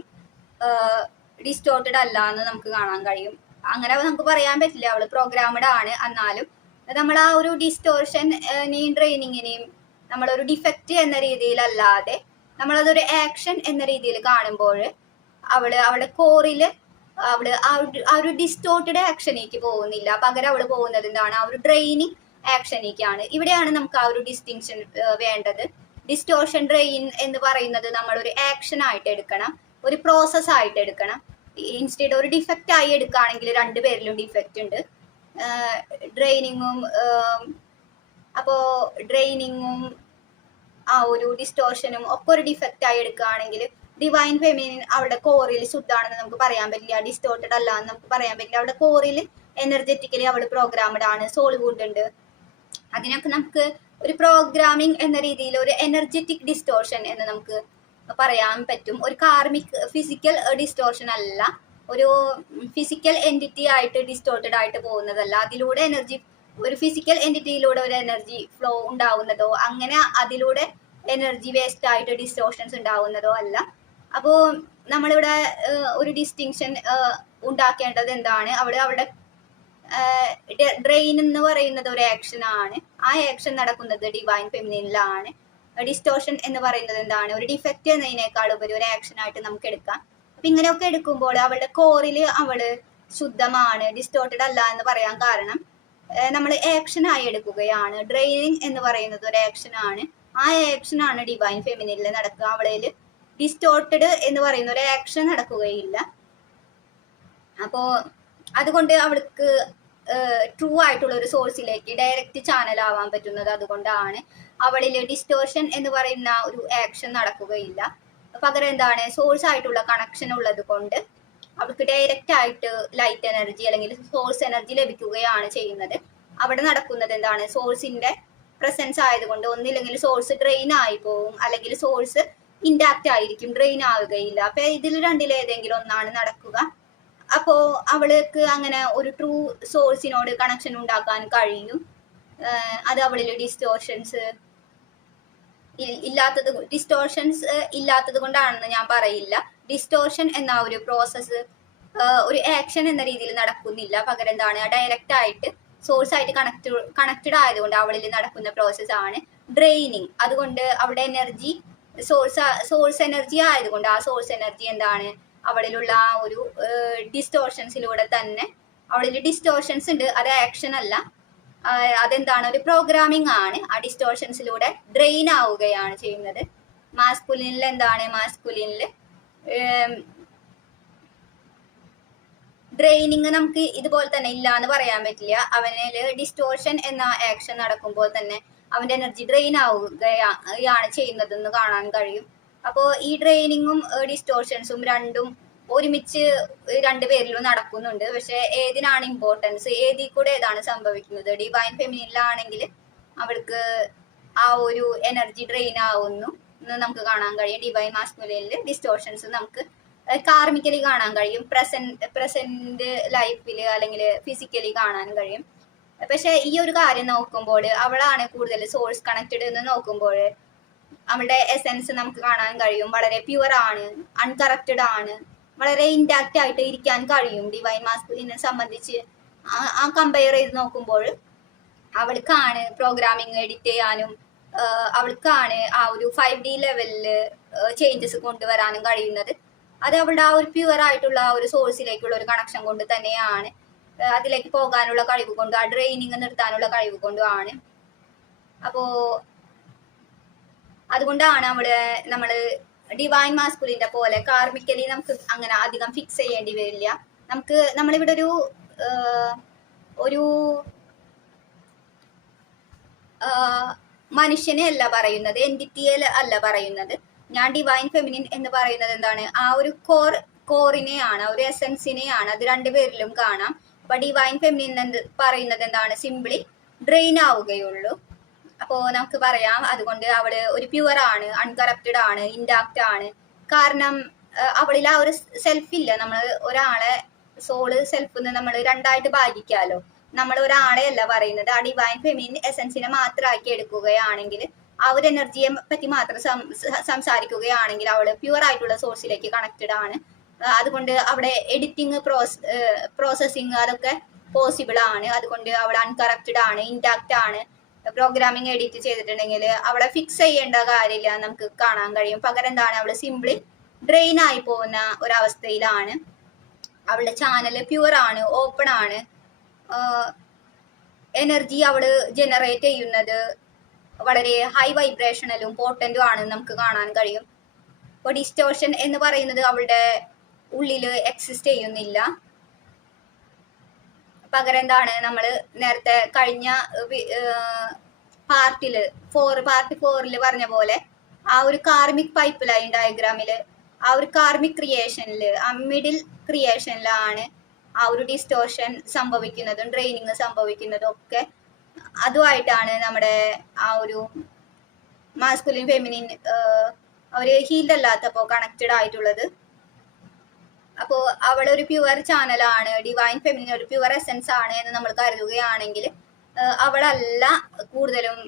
ഡിസ്റ്റോർട്ടഡ് അല്ല എന്ന് നമുക്ക് കാണാൻ കഴിയും. അങ്ങനെ നമുക്ക് പറയാൻ പറ്റില്ല, അവള് പ്രോഗ്രാമഡ് ആണ്. എന്നാലും നമ്മൾ ആ ഒരു ഡിസ്റ്റോർഷനെയും ട്രെയിനിങ്ങിനെയും നമ്മളൊരു ഡിഫക്റ്റ് എന്ന രീതിയിലല്ലാതെ നമ്മളതൊരു ആക്ഷൻ എന്ന രീതിയിൽ കാണുമ്പോൾ അവളുടെ കോറില് ആ ഒരു ഡിസ്റ്റോർട്ടഡ് ആക്ഷനിലേക്ക് പോകുന്നില്ല. പകരം അവള് പോകുന്നത് എന്താണ്, ആ ഒരു ഡ്രെയിനിങ് ആക്ഷനിലേക്കാണ്. ഇവിടെയാണ് നമുക്ക് ആ ഒരു ഡിസ്റ്റിങ്ഷൻ വേണ്ടത്. ഡിസ്റ്റോർഷൻ ഡ്രെയിൻ എന്ന് പറയുന്നത് നമ്മൾ ഒരു ആക്ഷൻ ആയിട്ട് എടുക്കണം, ഒരു പ്രോസസ് ആയിട്ട് എടുക്കണം. ഇൻസ്റ്റെഡ് ഒരു ഡിഫക്റ്റ് ആയി എടുക്കുകയാണെങ്കിൽ രണ്ടുപേരിലും ഡിഫക്റ്റ് ഉണ്ട്. ഡ്രെയിനിങ്ങും ആ ഒരു ഡിസ്റ്റോർഷനും ഒക്കെ ഒരു ഡിഫക്റ്റ് ആയി എടുക്കുകയാണെങ്കിൽ ഡിവൈൻ ഫെമിനിൻ അവളുടെ കോറിൽ ശുദ്ധാണെന്ന് നമുക്ക് പറയാൻ പറ്റില്ല, ഡിസ്റ്റോർട്ടഡ് അല്ല എന്ന് നമുക്ക് പറയാൻ പറ്റില്ല. അവളുടെ കോറിൽ എനർജറ്റിക്കലി അവൾ പ്രോഗ്രാമഡ് ആണ്, സോൾ വുഡ് ഉണ്ട്. അതിനൊക്കെ നമുക്ക് ഒരു പ്രോഗ്രാമിംഗ് എന്ന രീതിയിൽ ഒരു എനർജറ്റിക് ഡിസ്റ്റോർഷൻ എന്ന് നമുക്ക് പറയാൻ പറ്റും. ഒരു കാർമിക് ഫിസിക്കൽ ഡിസ്റ്റോർഷൻ അല്ല, ഒരു ഫിസിക്കൽ എൻറ്റിറ്റി ആയിട്ട് ഡിസ്റ്റോർട്ടഡ് ആയിട്ട് പോകുന്നതല്ല. അതിലൂടെ എനർജി, ഒരു ഫിസിക്കൽ എൻറ്റിറ്റിയിലൂടെ ഒരു എനർജി ഫ്ലോ ഉണ്ടാവുന്നതോ അങ്ങനെ അതിലൂടെ എനർജി വേസ്റ്റ് ആയിട്ട് ഡിസ്റ്റോർഷൻസ് ഉണ്ടാവുന്നതോ അല്ല. അപ്പോൾ നമ്മളിവിടെ ഒരു ഡിസ്റ്റിങ്ഷൻ ഉണ്ടാക്കേണ്ടത് എന്താണ്, അവളുടെ ഡ്രെയിൻ എന്ന് പറയുന്നത് ഒരു ആക്ഷൻ ആണ്. ആ ആക്ഷൻ നടക്കുന്നത് ഡിവൈൻ ഫെമിനിനിലാണ്. ഡിസ്റ്റോർഷൻ എന്ന് പറയുന്നത് എന്താണ്, ഒരു ഡിഫക്റ്റ് എന്നതിനേക്കാൾ ഉപരി ഒരു ആക്ഷൻ ആയിട്ട് നമുക്ക് എടുക്കാം. അപ്പൊ ഇങ്ങനെയൊക്കെ എടുക്കുമ്പോൾ അവളുടെ കോറിൽ അവള് ശുദ്ധമാണ്, ഡിസ്റ്റോർട്ടഡ് അല്ല എന്ന് പറയാൻ കാരണം നമ്മൾ ആക്ഷൻ ആയി എടുക്കുകയാണ്. ഡ്രെയിനിങ് എന്ന് പറയുന്നത് ഒരു ആക്ഷൻ ആണ്. ആ ആക്ഷൻ ആണ് ഡിവൈൻ ഫെമിനിനിൽ നടക്കുക. അവളിൽ ഡിസ്റ്റോർട്ടഡ് എന്ന് പറയുന്ന ഒരു ആക്ഷൻ നടക്കുകയില്ല. അപ്പോ അതുകൊണ്ട് അവൾക്ക് ട്രൂ ആയിട്ടുള്ള ഒരു സോഴ്സിലേക്ക് ഡയറക്റ്റ് ചാനൽ ആവാൻ പറ്റുന്നത് അതുകൊണ്ടാണ്. അവളിൽ ഡിസ്റ്റോർഷൻ എന്ന് പറയുന്ന ഒരു ആക്ഷൻ നടക്കുകയില്ല. പകരം എന്താണ്, സോഴ്സ് ആയിട്ടുള്ള കണക്ഷൻ ഉള്ളത് കൊണ്ട് അവൾക്ക് ഡയറക്റ്റ് ആയിട്ട് ലൈറ്റ് എനർജി അല്ലെങ്കിൽ സോഴ്സ് എനർജി ലഭിക്കുകയാണ് ചെയ്യുന്നത്. അവിടെ നടക്കുന്നത് എന്താണ്, സോഴ്സിന്റെ പ്രസൻസ് ആയതുകൊണ്ട് ഒന്നില്ലെങ്കിൽ സോഴ്സ് ഡ്രെയിൻ ആയി പോവും, അല്ലെങ്കിൽ സോഴ്സ് ഇൻടാക്റ്റ് ആയിരിക്കും, ഡ്രെയിൻ ആവുകയില്ല. അപ്പൊ ഇതിൽ രണ്ടിലേതെങ്കിലും ഒന്നാണ് നടക്കുക. അപ്പോ അവൾക്ക് അങ്ങനെ ഒരു ട്രൂ സോഴ്സിനോട് കണക്ഷൻ ഉണ്ടാക്കാൻ കഴിയും. അത് അവളിൽ ഡിസ്റ്റോർഷൻസ് ഇല്ലാത്തത് കൊണ്ടാണെന്ന് ഞാൻ പറയില്ല. ഡിസ്റ്റോർഷൻ എന്ന ഒരു പ്രോസസ്സ് ഒരു ആക്ഷൻ എന്ന രീതിയിൽ നടക്കുന്നില്ല. പകരം എന്താണ്, ഡയറക്റ്റ് ആയിട്ട് സോഴ്സ് ആയിട്ട് കണക്റ്റഡ് അവളിൽ നടക്കുന്ന പ്രോസസ് ആണ് ഡ്രെയിനിങ്. അതുകൊണ്ട് അവിടെ എനർജി സോഴ്സ് എനർജി ആയതുകൊണ്ട് ആ സോഴ്സ് എനർജി എന്താണ്, അവളിലുള്ള ആ ഒരു ഡിസ്റ്റോർഷൻസിലൂടെ തന്നെ, അവളിൽ ഡിസ്റ്റോർഷൻസ് ഉണ്ട്, അത് ആക്ഷൻ അല്ല, അതെന്താണ്, ഒരു പ്രോഗ്രാമിംഗ് ആണ്. ആ ഡിസ്റ്റോർഷൻസിലൂടെ ഡ്രെയിൻ ആവുകയാണ് ചെയ്യുന്നത്. മാസ്കുലിനിൽ എന്താണ്, മാസ്കുലിനിൽ ഡ്രെയിനിങ് നമുക്ക് ഇതുപോലെ തന്നെ ഇല്ല എന്ന് പറയാൻ പറ്റില്ല. അവനിൽ ഡിസ്റ്റോർഷൻ എന്ന ആക്ഷൻ നടക്കുമ്പോൾ തന്നെ അവന്റെ എനർജി ഡ്രെയിൻ ആവുകയാണ് ചെയ്യുന്നതെന്ന് കാണാൻ കഴിയും. അപ്പോൾ ഈ ഡ്രെയിനിങ്ങും ഡിസ്റ്റോർഷൻസും രണ്ടും ഒരുമിച്ച് രണ്ടുപേരിലും നടക്കുന്നുണ്ട്. പക്ഷെ ഏതിനാണ് ഇമ്പോർട്ടൻസ്, ഏതിൽ കൂടെ ഏതാണ് സംഭവിക്കുന്നത്? ഡിവൈൻ ഫെമിനിനിലാണെങ്കിൽ അവൾക്ക് ആ ഒരു എനർജി ഡ്രെയിൻ ആവുന്നു എന്ന് നമുക്ക് കാണാൻ കഴിയും. ഡിവൈൻ മാസ്കുലിനിൽ ഡിസ്റ്റോർഷൻസ് നമുക്ക് കാർമിക്കലി കാണാൻ കഴിയും, പ്രസന്റ് ലൈഫിൽ അല്ലെങ്കിൽ ഫിസിക്കലി കാണാൻ കഴിയും. പക്ഷെ ഈ ഒരു കാര്യം നോക്കുമ്പോൾ അവളാണ് കൂടുതൽ സോഴ്സ് കണക്റ്റഡ് എന്ന് നോക്കുമ്പോൾ അവളുടെ എസെൻസ് നമുക്ക് കാണാൻ കഴിയും. വളരെ പ്യുവർ ആണ്, അൺകറപ്റ്റഡ് ആണ്, വളരെ ഇൻടാക്റ്റ് ആയിട്ട് ഇരിക്കാൻ കഴിയും. ഡിവൈൻ മാസ്കുലിനെ സംബന്ധിച്ച് ആ കമ്പയർ ചെയ്ത് നോക്കുമ്പോൾ അവൾക്കാണ് പ്രോഗ്രാമിംഗ് എഡിറ്റ് ചെയ്യാനും അവൾക്കാണ് ആ ഒരു 5D ലെവലിൽ ചേഞ്ചസ് കൊണ്ടുവരാനും കഴിയുന്നത്. അത് അവളുടെ ആ ഒരു പ്യുവർ ആയിട്ടുള്ള ആ ഒരു സോഴ്സിലേക്കുള്ള ഒരു കണക്ഷൻ കൊണ്ട് തന്നെയാണ്. അതിലേക്ക് പോകാനുള്ള കഴിവ് കൊണ്ടും ആ ഡ്രെയിനിങ് നിർത്താനുള്ള കഴിവ് കൊണ്ടുമാണ്. അപ്പോ അതുകൊണ്ടാണ് നമ്മള് ഡിവൈൻ മാസ്കുലിന്റെ പോലെ കാർമിക്കലി നമുക്ക് അങ്ങനെ അധികം ഫിക്സ് ചെയ്യേണ്ടി വരില്ല. നമ്മളിവിടെ ഒരു മനുഷ്യനെ അല്ല പറയുന്നത്, എൻറ്റിറ്റിയെ അല്ല പറയുന്നത്. ഞാൻ ഡിവൈൻ ഫെമിനിൻ എന്ന് പറയുന്നത് എന്താണ്, ആ ഒരു കോറിനെയാണ്, ഒരു എസെൻസിനെയാണ്. അത് രണ്ടുപേരിലും കാണാം. അപ്പൊ ഡിവൈൻ ഫെമിനിൻ എന്ന് പറയുന്നത് എന്താണ്? സിംപ്ലി ഡ്രെയിൻ ആവുകയുള്ളൂ. അപ്പോ നമുക്ക് പറയാം അതുകൊണ്ട് അവള് ഒരു പ്യുവർ ആണ്, അൺകറപ്റ്റഡ് ആണ്, ഇൻഡാക്റ്റ് ആണ്. കാരണം അവളിൽ ആ ഒരു സെൽഫ് ഇല്ല. നമ്മൾ ഒരാളെ സോള് സെൽഫ് നമ്മൾ രണ്ടായിട്ട് ഭാഗിക്കാലോ. നമ്മൾ ഒരാളെ അല്ല പറയുന്നത്, ആ ഡിവൈൻ ഫെമിനിൻ എസൻസിനെ മാത്രമാക്കി എടുക്കുകയാണെങ്കിൽ, ആ ഒരു എനർജിയെ പറ്റി മാത്രം സംസാരിക്കുകയാണെങ്കിൽ അവള് പ്യുവർ ആയിട്ടുള്ള സോഴ്സിലേക്ക് കണക്റ്റഡ് ആണ്. അതുകൊണ്ട് അവിടെ എഡിറ്റിംഗ് പ്രോസസ്സിങ് അതൊക്കെ പോസിബിൾ ആണ്. അതുകൊണ്ട് അവൾ അൺകറപ്റ്റഡ് ആണ്, ഇൻടാക്റ്റ് ആണ്. പ്രോഗ്രാമിംഗ് എഡിറ്റ് ചെയ്തിട്ടുണ്ടെങ്കിൽ അവളെ ഫിക്സ് ചെയ്യേണ്ട കാര്യമില്ല, നമുക്ക് കാണാൻ കഴിയും. പകരം എന്താണ്? അവള് സിംപ്ലി ഡ്രെയിൻ ആയി പോകുന്ന ഒരവസ്ഥയിലാണ്. അവളുടെ ചാനൽ പ്യുവർ ആണ്, ഓപ്പൺ ആണ്. എനർജി അവള് ജനറേറ്റ് ചെയ്യുന്നത് വളരെ ഹൈ വൈബ്രേഷണലും പോർട്ടന്റും ആണ് നമുക്ക് കാണാൻ കഴിയും. അപ്പൊ ഡിസ്റ്റോർഷൻ എന്ന് പറയുന്നത് അവളുടെ ഉള്ളിൽ എക്സിസ്റ്റ് ചെയ്യുന്നില്ല. പകരം എന്താണ്? നമ്മൾ നേരത്തെ കഴിഞ്ഞ പാർട്ട് 4 പറഞ്ഞ പോലെ ആ ഒരു കാർമിക് പൈപ്പ് ലൈൻ ഡയഗ്രാമില്, ആ ഒരു കാർമിക് ക്രിയേഷനില്, ആ മിഡിൽ ക്രിയേഷനിലാണ് ആ ഒരു ഡിസ്റ്റോർഷൻ സംഭവിക്കുന്നതും ഡ്രെയിനിങ് സംഭവിക്കുന്നതും ഒക്കെ. അതുമായിട്ടാണ് നമ്മുടെ ആ ഒരു മാസ്കുലിൻ ഫെമിനിൻ അവര് ഹീൽഡ് അല്ലാത്തപ്പോ കണക്റ്റഡ് ആയിട്ടുള്ളത്. അപ്പോ അവളൊരു പ്യുവർ ചാനലാണ്, ഡിവൈൻ ഫെമിനിൻ ഒരു പ്യുവർ എസൻസ് ആണ് എന്ന് നമ്മൾ കരുതുകയാണെങ്കിൽ, അവളല്ല കൂടുതലും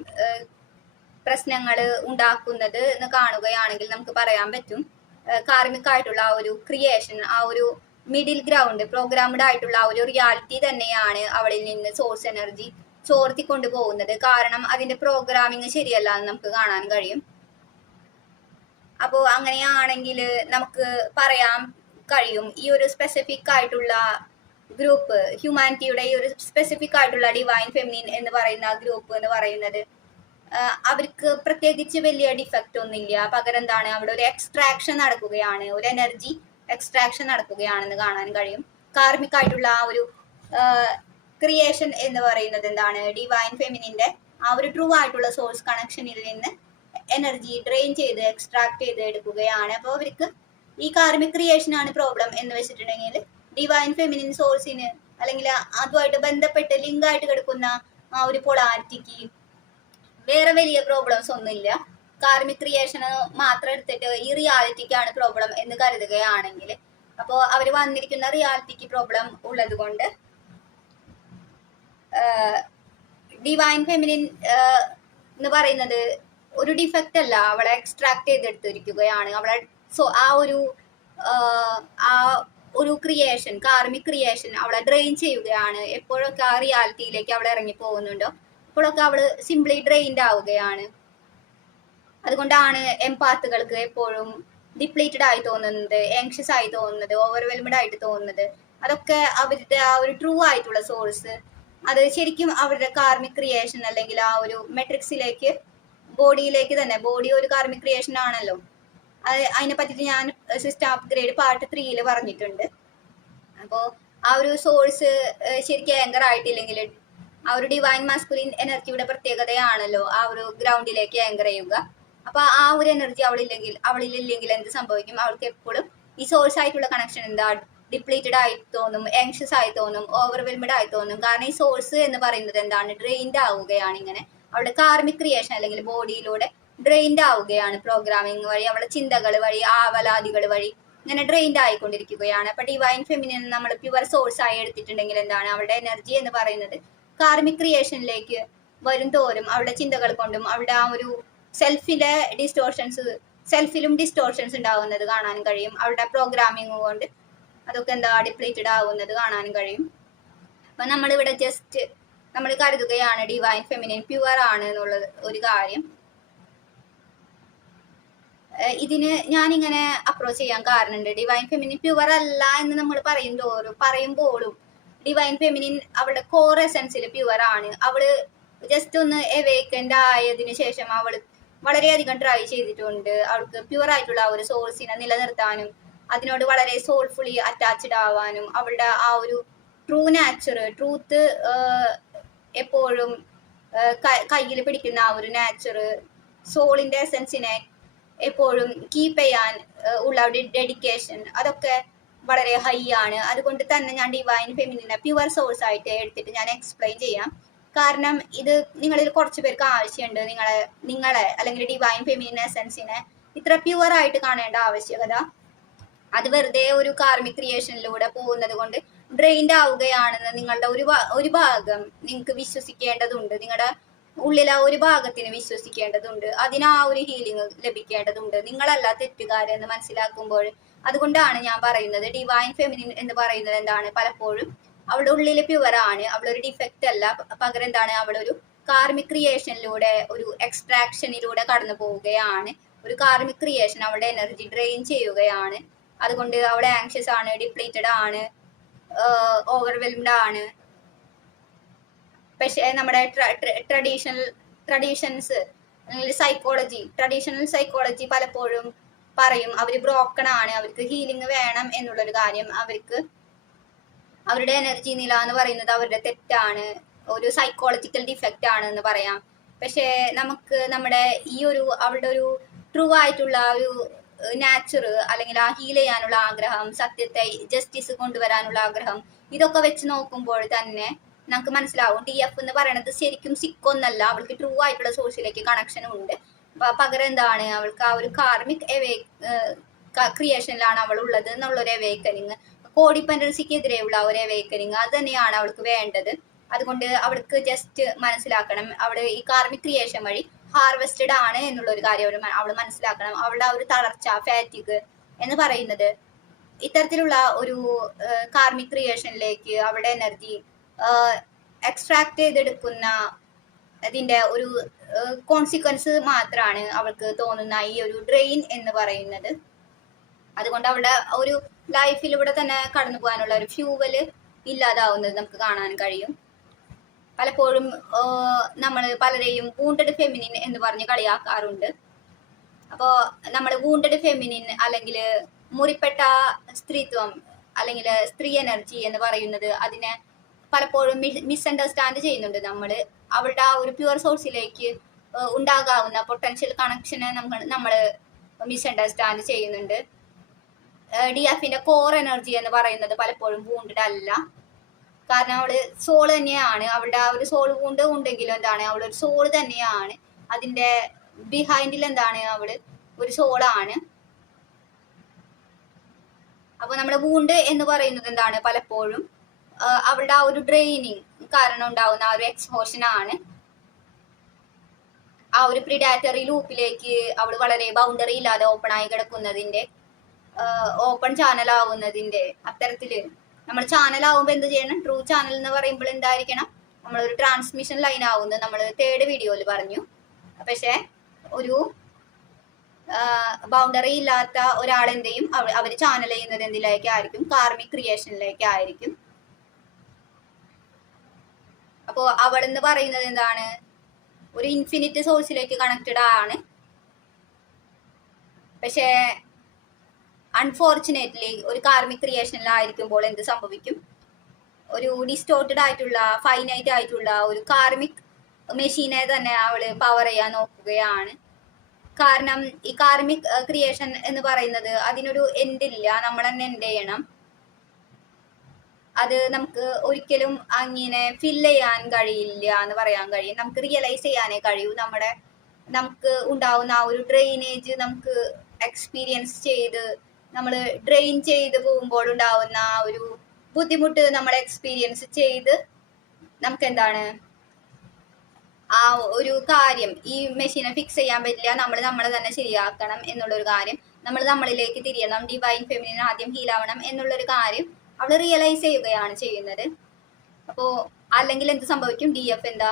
പ്രശ്നങ്ങൾ ഉണ്ടാക്കുന്നത് എന്ന് കാണുകയാണെങ്കിൽ നമുക്ക് പറയാൻ പറ്റും. കാർമിക് ആയിട്ടുള്ള ആ ഒരു ക്രിയേഷൻ, ആ ഒരു മിഡിൽ ഗ്രൗണ്ട്, പ്രോഗ്രാംഡ് ആയിട്ടുള്ള ആ ഒരു റിയാലിറ്റി തന്നെയാണ് അവളിൽ നിന്ന് സോഴ്സ് എനർജി ചോർത്തിക്കൊണ്ടു പോകുന്നത്. കാരണം അതിന്റെ പ്രോഗ്രാമിങ് ശരിയല്ല എന്ന് നമുക്ക് കാണാൻ കഴിയും. അപ്പോൾ അങ്ങനെയാണെങ്കിൽ നമുക്ക് പറയാൻ കഴിയും, ഈ ഒരു സ്പെസിഫിക് ആയിട്ടുള്ള ഗ്രൂപ്പ്, ഹ്യൂമാനിറ്റിയുടെ ഈ ഒരു സ്പെസിഫിക് ആയിട്ടുള്ള ഡിവൈൻ ഫെമിനിൻ എന്ന് പറയുന്ന ഗ്രൂപ്പ് എന്ന് പറയുന്നത് അവർക്ക് പ്രത്യേകിച്ച് വലിയ ഡിഫക്റ്റ് ഒന്നുമില്ല. പകരം എന്താണ്? അവിടെ ഒരു എക്സ്ട്രാക്ഷൻ നടക്കുകയാണ്, ഒരു എനർജി എക്സ്ട്രാക്ഷൻ നടക്കുകയാണെന്ന് കാണാൻ കഴിയും. കാർമിക് ആയിട്ടുള്ള ആ ഒരു ക്രിയേഷൻ എന്ന് പറയുന്നത് എന്താണ്? ഡിവൈൻ ഫെമിനിന്റെ ആ ഒരു ട്രൂ ആയിട്ടുള്ള സോഴ്സ് കണക്ഷനിൽ നിന്ന് എനർജി ഡ്രെയിൻ ചെയ്ത് എക്സ്ട്രാക്ട് ചെയ്ത് എടുക്കുകയാണ്. അപ്പോൾ അവർക്ക് ഈ കാർമിക് ക്രിയേഷൻ ആണ് പ്രോബ്ലം എന്ന് വെച്ചിട്ടുണ്ടെങ്കിൽ, ഡിവൈൻ ഫെമിനിൻ സോഴ്സിന് അല്ലെങ്കിൽ അതുമായിട്ട് ബന്ധപ്പെട്ട് ലിങ്ക് ആയിട്ട് കിടക്കുന്ന ആ ഒരു പൊളാരിറ്റിക്ക് വേറെ വലിയ പ്രോബ്ലംസ് ഒന്നുമില്ല. കാർമിക് ക്രിയേഷന് മാത്രം എടുത്തിട്ട് ഈ റിയാലിറ്റിക്കാണ് പ്രോബ്ലം എന്ന് കരുതുകയാണെങ്കിൽ, അപ്പോൾ അവർ വന്നിരിക്കുന്ന റിയാലിറ്റിക്ക് പ്രോബ്ലം ഉള്ളത് കൊണ്ട് ഡിവൈൻ ഫെമിനിൻ എന്ന് പറയുന്നത് ഒരു ഡിഫക്റ്റ് അല്ല, അവളെ എക്സ്ട്രാക്ട് ചെയ്തെടുത്തിരിക്കുകയാണ്. അവളെ ആ ഒരു ക്രിയേഷൻ, കാർമിക് ക്രിയേഷൻ അവളെ ഡ്രെയിൻ ചെയ്യുകയാണ്. എപ്പോഴൊക്കെ ആ റിയാലിറ്റിയിലേക്ക് അവൾ ഇറങ്ങി പോകുന്നുണ്ടോ അപ്പോഴൊക്കെ അവള് സിംപ്ലി ഡ്രെയിൻഡ് ആവുകയാണ്. അതുകൊണ്ടാണ് എംപാത്തുകൾക്ക് എപ്പോഴും ഡിപ്ലീറ്റഡ് ആയി തോന്നുന്നത്, ആങ്ഷ്യസ് ആയി തോന്നുന്നത്, ഓവർവെൽമഡ് ആയിട്ട് തോന്നുന്നത്. അതൊക്കെ അവരുടെ ആ ഒരു ട്രൂ ആയിട്ടുള്ള സോഴ്സ്, അത് ശരിക്കും അവരുടെ കാർമിക് ക്രിയേഷൻ അല്ലെങ്കിൽ ആ ഒരു മെട്രിക്സിലേക്ക്, ബോഡിയിലേക്ക് തന്നെ, ബോഡി ഒരു കാർമിക് ക്രിയേഷൻ ആണല്ലോ. അതിനെ പറ്റിയിട്ട് ഞാൻ സിസ്റ്റം അപ്ഗ്രേഡ് പാർട്ട് 3 പറഞ്ഞിട്ടുണ്ട്. അപ്പോൾ ആ ഒരു സോഴ്സ് ശരിക്കും ആങ്കർ ആയിട്ടില്ലെങ്കിൽ, ആ ഒരു ഡിവൈൻ മാസ്കുലിൻ എനർജിയുടെ പ്രത്യേകതയാണല്ലോ ആ ഒരു ഗ്രൗണ്ടിലേക്ക് ആങ്കർ ചെയ്യുക. അപ്പൊ ആ ഒരു എനർജി അവളിലില്ലെങ്കിൽ എന്ത് സംഭവിക്കും? അവൾക്ക് എപ്പോഴും ഈ സോഴ്സ് ആയിട്ടുള്ള കണക്ഷൻ എന്താ? ഡിപ്ലീറ്റഡ് ആയി തോന്നും, ആങ്ഷ്യസ് ആയി തോന്നും, ഓവർവെൽമഡ് ആയി തോന്നും. കാരണം ഈ സോഴ്സ് എന്ന് പറയുന്നത് എന്താണ്? ഡ്രെയിൻഡ് ആവുകയാണ്. ഇങ്ങനെ അവളുടെ കാർമിക് ക്രിയേഷൻ അല്ലെങ്കിൽ ബോഡിയിലൂടെ ഡ്രെയിൻഡ് ആവുകയാണ്. പ്രോഗ്രാമിംഗ് വഴി, അവളുടെ ചിന്തകൾ വഴി, ആവലാദികൾ വഴി ഇങ്ങനെ ഡ്രെയിൻഡ് ആയിക്കൊണ്ടിരിക്കുകയാണ്. അപ്പൊ ഡിവൈൻ ഫെമിനിൻ നമ്മൾ പ്യുവർ സോഴ്സ് ആയി എടുത്തിട്ടുണ്ടെങ്കിൽ എന്താണ്? അവളുടെ എനർജി എന്ന് പറയുന്നത് കാർമിക് ക്രിയേഷനിലേക്ക് വരും തോറും അവളുടെ ചിന്തകൾ കൊണ്ടും അവളുടെ ആ ഒരു സെൽഫിലും ഡിസ്റ്റോർഷൻസ് ഉണ്ടാവുന്നത് കാണാൻ കഴിയും. അവളുടെ പ്രോഗ്രാമിംഗ് കൊണ്ട് അതൊക്കെ എന്താ ഡിപ്ലീറ്റഡ് ആവുന്നത് കാണാൻ കഴിയും. അപ്പൊ നമ്മളിവിടെ ജസ്റ്റ് നമ്മൾ കരുതുകയാണ് ഡിവൈൻ ഫെമിനിൻ പ്യുവർ ആണ് എന്നുള്ളത് ഒരു കാര്യം. ഇതിന് ഞാനിങ്ങനെ അപ്രോച്ച് ചെയ്യാൻ കാരണമുണ്ട്. ഡിവൈൻ ഫെമിനിൻ പ്യുവർ അല്ല എന്ന് നമ്മൾ പറയുമ്പോഴും ഡിവൈൻ ഫെമിനിൻ അവളുടെ കോർ എസൻസിൽ പ്യുവർ ആണ്. അവള് ജസ്റ്റ് ഒന്ന് എവേക്കൻഡ് ആയതിനു ശേഷം അവള് വളരെയധികം ട്രൈ ചെയ്തിട്ടുണ്ട്. അവൾക്ക് പ്യുവർ ആയിട്ടുള്ള ആ ഒരു സോഴ്സിനെ നിലനിർത്താനും അതിനോട് വളരെ സോൾഫുള്ളി അറ്റാച്ച്ഡ് ആവാനും അവളുടെ ആ ഒരു ട്രൂത്ത് എപ്പോഴും കയ്യിൽ പിടിക്കുന്ന ആ ഒരു സോളിന്റെ എസൻസിനെ എപ്പോഴും കീപ്പ് ചെയ്യാൻ ഉള്ള ഒരു ഡെഡിക്കേഷൻ, അതൊക്കെ വളരെ ഹൈ ആണ്. അതുകൊണ്ട് തന്നെ ഞാൻ ഡിവൈൻ ഫെമിനിനെ പ്യുവർ സോഴ്സ് ആയിട്ട് എടുത്തിട്ട് ഞാൻ എക്സ്പ്ലെയിൻ ചെയ്യാം. കാരണം ഇത് നിങ്ങളിൽ കുറച്ച് പേർക്ക് ആവശ്യമുണ്ട്. നിങ്ങളെ അല്ലെങ്കിൽ ഡിവൈൻ ഫെമിനിൻ എസൻസിനെ ഇത്ര പ്യുവർ ആയിട്ട് കാണേണ്ട ആവശ്യകത. അത് വെറുതെ ഒരു കാർമിക് ക്രിയേഷനിലൂടെ പോകുന്നത് കൊണ്ട് ഡ്രെയിൻഡ് ആവുകയാണെന്ന് നിങ്ങളുടെ ഒരു ഭാഗം നിങ്ങൾക്ക് വിശ്വസിക്കേണ്ടതുണ്ട്. നിങ്ങളുടെ ഉള്ളിലെ ഒരു ഭാഗത്തിന് വിശ്വസിക്കേണ്ടതുണ്ട്. അതിന് ആ ഒരു ഹീലിംഗ് ലഭിക്കേണ്ടതുണ്ട്. നിങ്ങളല്ല തെറ്റുകാരെന്ന് മനസ്സിലാക്കുമ്പോൾ, അതുകൊണ്ടാണ് ഞാൻ പറയുന്നത് ഡിവൈൻ ഫെമിനിൻ എന്ന് പറയുന്നത് എന്താണ്, പലപ്പോഴും അവളുടെ ഉള്ളിൽ പ്യുവർ ആണ്. അവളൊരു ഡിഫക്റ്റ് അല്ല, പകരം എന്താണ്, അവളൊരു കാർമിക് ക്രിയേഷനിലൂടെ ഒരു എക്സ്ട്രാക്ഷനിലൂടെ കടന്നു പോവുകയാണ്. ഒരു കാർമിക് ക്രിയേഷൻ അവളുടെ എനർജി ഡ്രെയിൻ ചെയ്യുകയാണ്. അതുകൊണ്ട് അവളെ ആങ്ഷ്യസ് ആണ്, ഡിപ്ലീറ്റഡ് ആണ്, ഓവർവെൽംഡ് ആണ്. പക്ഷേ നമ്മുടെ ട്രഡീഷണൽ സൈക്കോളജി പലപ്പോഴും പറയും അവർ ബ്രോക്കൺ ആണ്, അവർക്ക് ഹീലിംഗ് വേണം എന്നുള്ളൊരു കാര്യം. അവർക്ക് അവരുടെ എനർജി നില എന്ന് പറയുന്നത് അവരുടെ തെറ്റാണ്, ഒരു സൈക്കോളജിക്കൽ ഡിഫക്റ്റ് ആണ് എന്ന് പറയാം. പക്ഷേ നമുക്ക് നമ്മുടെ ഈ ഒരു അവളുടെ ഒരു ട്രൂ ആയിട്ടുള്ള ഒരു നാച്ചർ, അല്ലെങ്കിൽ ആ ഹീൽ ചെയ്യാനുള്ള ആഗ്രഹം, സത്യത്തെ ജസ്റ്റിസ് കൊണ്ടുവരാനുള്ള ആഗ്രഹം, ഇതൊക്കെ വെച്ച് നോക്കുമ്പോൾ തന്നെ നമുക്ക് മനസ്സിലാവും DF എന്ന് പറയുന്നത് ശരിക്കും സിക്കൊന്നല്ല. അവൾക്ക് ട്രൂ ആയിട്ടുള്ള സോഴ്സിലേക്ക് കണക്ഷനും ഉണ്ട്. പകരം എന്താണ്, അവൾക്ക് ആ ഒരു കാർമിക് ക്രിയേഷനിലാണ് അവൾ ഉള്ളത് എന്നുള്ളൊരു അവേക്കനിങ്, കോഡിപെൻഡൻസിക്കെതിരെയുള്ള ഒരു അവേക്കനിങ്, അത് തന്നെയാണ് അവൾക്ക് വേണ്ടത്. അതുകൊണ്ട് അവൾക്ക് ജസ്റ്റ് മനസ്സിലാക്കണം, അവൾ ഈ കാർമിക് ക്രിയേഷൻ വഴി ഹാർവെസ്റ്റഡ് ആണ് എന്നുള്ള ഒരു കാര്യം അവൾ മനസ്സിലാക്കണം. അവളുടെ ആ ഒരു തളർച്ച, ഫാറ്റിഗ് എന്ന് പറയുന്നത് ഇത്തരത്തിലുള്ള ഒരു കാർമിക് ക്രിയേഷനിലേക്ക് അവളുടെ എനർജി എക്സ്ട്രാക്ട് ചെയ്തെടുക്കുന്ന അതിന്റെ ഒരു കോൺസിക്വൻസ് മാത്രമാണ് അവൾക്ക് തോന്നുന്ന ഈ ഒരു ഡ്രെയിൻ എന്ന് പറയുന്നത്. അതുകൊണ്ട് അവളുടെ ഒരു ലൈഫിലൂടെ തന്നെ കടന്നു പോകാനുള്ള ഒരു ഫ്യൂവല് ഇല്ലാതാവുന്നത് നമുക്ക് കാണാൻ കഴിയും. പലപ്പോഴും നമ്മൾ പലരെയും വൂണ്ടഡ് ഫെമിനിൻ എന്ന് പറഞ്ഞ് കളിയാക്കാറുണ്ട്. അപ്പോൾ നമ്മൾ വൂണ്ടഡ് ഫെമിനിൻ അല്ലെങ്കിൽ മുറിപ്പെട്ട സ്ത്രീത്വം അല്ലെങ്കിൽ സ്ത്രീ എനർജി എന്ന് പറയുന്നത് അതിനെ പലപ്പോഴും മിസ്അണ്ടർസ്റ്റാൻഡ് ചെയ്യുന്നുണ്ട്. നമ്മൾ അവളുടെ ആ ഒരു പ്യുവർ സോഴ്സിലേക്ക് ഉണ്ടാകാവുന്ന പൊട്ടൻഷ്യൽ കണക്ഷനെ നമ്മൾ മിസ്അണ്ടർസ്റ്റാൻഡ് ചെയ്യുന്നുണ്ട്. DFന്റെ കോർ എനർജി എന്ന് പറയുന്നത് പലപ്പോഴും വൂണ്ടഡ് അല്ല. കാരണം അവള് സോൾ തന്നെയാണ്. അവളുടെ ആ ഒരു സോൾ വൂണ്ട് ഉണ്ടെങ്കിലും എന്താണ്, അവളൊരു സോൾ തന്നെയാണ്. അതിന്റെ ബിഹൈൻഡിൽ എന്താണ്, അവള് ഒരു സോളാണ്. അപ്പൊ നമ്മുടെ വൂണ്ട് എന്ന് പറയുന്നത് എന്താണ്, പലപ്പോഴും അവളുടെ ആ ഒരു ഡ്രെയിനിങ് കാരണം ഉണ്ടാവുന്ന ആ ഒരു എക്സ്ഹോഷൻ ആണ്. ആ ഒരു പ്രിഡാറ്ററി ലൂപ്പിലേക്ക് അവൾ വളരെ ബൗണ്ടറി ഇല്ലാതെ ഓപ്പൺ ആയി കിടക്കുന്നതിന്റെ, ഓപ്പൺ ചാനൽ ആവുന്നതിന്റെ അത്തരത്തില് നമ്മൾ ചാനൽ ആവുമ്പോൾ എന്ത് ചെയ്യണം, ട്രൂ ചാനൽ എന്ന് പറയുമ്പോൾ എന്തായിരിക്കണം, നമ്മളൊരു ട്രാൻസ്മിഷൻ ലൈൻ ആവുന്നത് നമ്മൾ 3rd വീഡിയോയിൽ പറഞ്ഞു. പക്ഷെ ഒരു ബൗണ്ടറി ഇല്ലാത്ത ഒരാളെന്തെയും അവർ ചാനൽ ചെയ്യുന്നത് എന്തിലേക്കായിരിക്കും, കാർമിക് ക്രിയേഷനിലേക്കായിരിക്കും. അപ്പോ അവളെന്ന് പറയുന്നത് എന്താണ്, ഒരു ഇൻഫിനിറ്റ് സോഴ്സിലേക്ക് കണക്റ്റഡ് ആണ്. പക്ഷേ അൺഫോർച്ചുനേറ്റ്ലി ഒരു കാർമിക് ക്രിയേഷനിലായിരിക്കുമ്പോൾ എന്ത് സംഭവിക്കും, ഒരു ഡിസ്റ്റോർട്ടഡ് ആയിട്ടുള്ള ഫൈനൈറ്റ് ആയിട്ടുള്ള ഒരു കാർമിക് മെഷീനെ തന്നെ അവള് പവർ ചെയ്യാൻ നോക്കുകയാണ്. കാരണം ഈ കാർമിക് ക്രിയേഷൻ എന്ന് പറയുന്നത് അതിനൊരു എൻഡ് ഇല്ല, നമ്മൾ തന്നെ എൻഡ് ചെയ്യണം. അത് നമുക്ക് ഒരിക്കലും അങ്ങനെ ഫില്ല് ചെയ്യാൻ കഴിയില്ല എന്ന് പറയാൻ കഴിയും. നമുക്ക് റിയലൈസ് ചെയ്യാനേ കഴിയൂ. നമുക്ക് ഉണ്ടാവുന്ന ആ ഒരു ഡ്രെയിനേജ് നമുക്ക് എക്സ്പീരിയൻസ് ചെയ്ത് നമ്മൾ ഡ്രെയിൻ ചെയ്ത് പോകുമ്പോൾ ഉണ്ടാവുന്ന ആ ഒരു ബുദ്ധിമുട്ട് നമ്മൾ എക്സ്പീരിയൻസ് ചെയ്ത് നമുക്ക് എന്താണ് ആ ഒരു കാര്യം, ഈ മെഷീനെ ഫിക്സ് ചെയ്യാൻ പറ്റില്ല, നമ്മളെ തന്നെ ശരിയാക്കണം എന്നുള്ളൊരു കാര്യം, നമ്മൾ നമ്മളിലേക്ക് തിരിയണം, ഡിവൈൻ ഫെമിനിൻ ആദ്യം ഹീലാവണം എന്നുള്ളൊരു കാര്യം അവൾ റിയലൈസ് ചെയ്യുകയാണ് ചെയ്യുന്നത്. അപ്പോൾ അല്ലെങ്കിൽ എന്ത് സംഭവിക്കും, DF എന്താ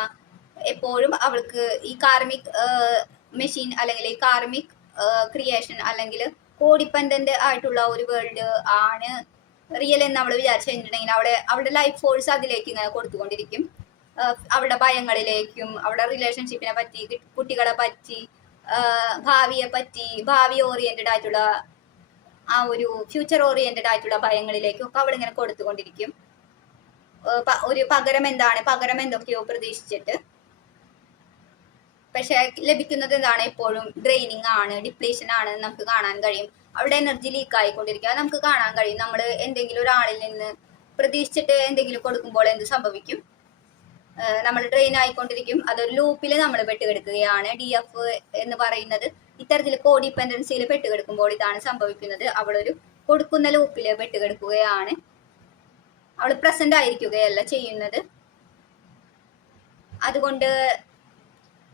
എപ്പോഴും അവൾക്ക് ഈ കാർമിക് മെഷീൻ അല്ലെങ്കിൽ ഈ കാർമിക് ക്രിയേഷൻ അല്ലെങ്കിൽ കോഡിപെൻഡന്റ് ആയിട്ടുള്ള ഒരു വേൾഡ് ആണ് റിയൽ എന്ന് അവൾ വിചാരിച്ചു കഴിഞ്ഞിട്ടുണ്ടെങ്കിൽ അവളുടെ ലൈഫ് ഫോഴ്സ് അതിലേക്ക് ഇങ്ങനെ കൊടുത്തുകൊണ്ടിരിക്കും. അവളുടെ ഭയങ്ങളിലേക്കും അവളുടെ റിലേഷൻഷിപ്പിനെ പറ്റി, കുട്ടികളെ പറ്റി, ഭാവിയെ പറ്റി, ഭാവി ഓറിയന്റഡ് ആയിട്ടുള്ള ആ ഒരു ഫ്യൂച്ചർ ഓറിയന്റഡ് ആയിട്ടുള്ള ഭയങ്ങളിലേക്കും ഒക്കെ അവളിങ്ങനെ കൊടുത്തുകൊണ്ടിരിക്കും. ഒരു പകരം എന്തൊക്കെയോ പ്രതീക്ഷിച്ചിട്ട്. പക്ഷെ ലഭിക്കുന്നത് എന്താണ്, എപ്പോഴും ഡ്രെയിനിങ് ആണ്, ഡിപ്ലീഷൻ ആണ് നമുക്ക് കാണാൻ കഴിയും. അവളുടെ എനർജി ലീക്ക് ആയിക്കൊണ്ടിരിക്കുക. അത് നമുക്ക് കാണാൻ കഴിയും. നമ്മൾ എന്തെങ്കിലും ഒരാളിൽ നിന്ന് പ്രതീക്ഷിച്ചിട്ട് എന്തെങ്കിലും കൊടുക്കുമ്പോൾ എന്ത് സംഭവിക്കും? നമ്മൾ ഡ്രെയിൻ ആയിക്കൊണ്ടിരിക്കും. അതൊരു ലൂപ്പിൽ നമ്മൾ പെട്ടുകിടക്കുകയാണ്. DF എന്ന് പറയുന്നത് ഇത്തരത്തിൽ കോഡിപെൻഡൻസിയിൽ പെട്ടുകിടക്കുമ്പോൾ ഇതാണ് സംഭവിക്കുന്നത്. അവളൊരു കൊടുക്കുന്ന ലൂപ്പിൽ പെട്ടുകിടക്കുകയാണ്. അവൾ പ്രസന്റ് ആയിരിക്കുകയല്ല ചെയ്യുന്നത്. അതുകൊണ്ട്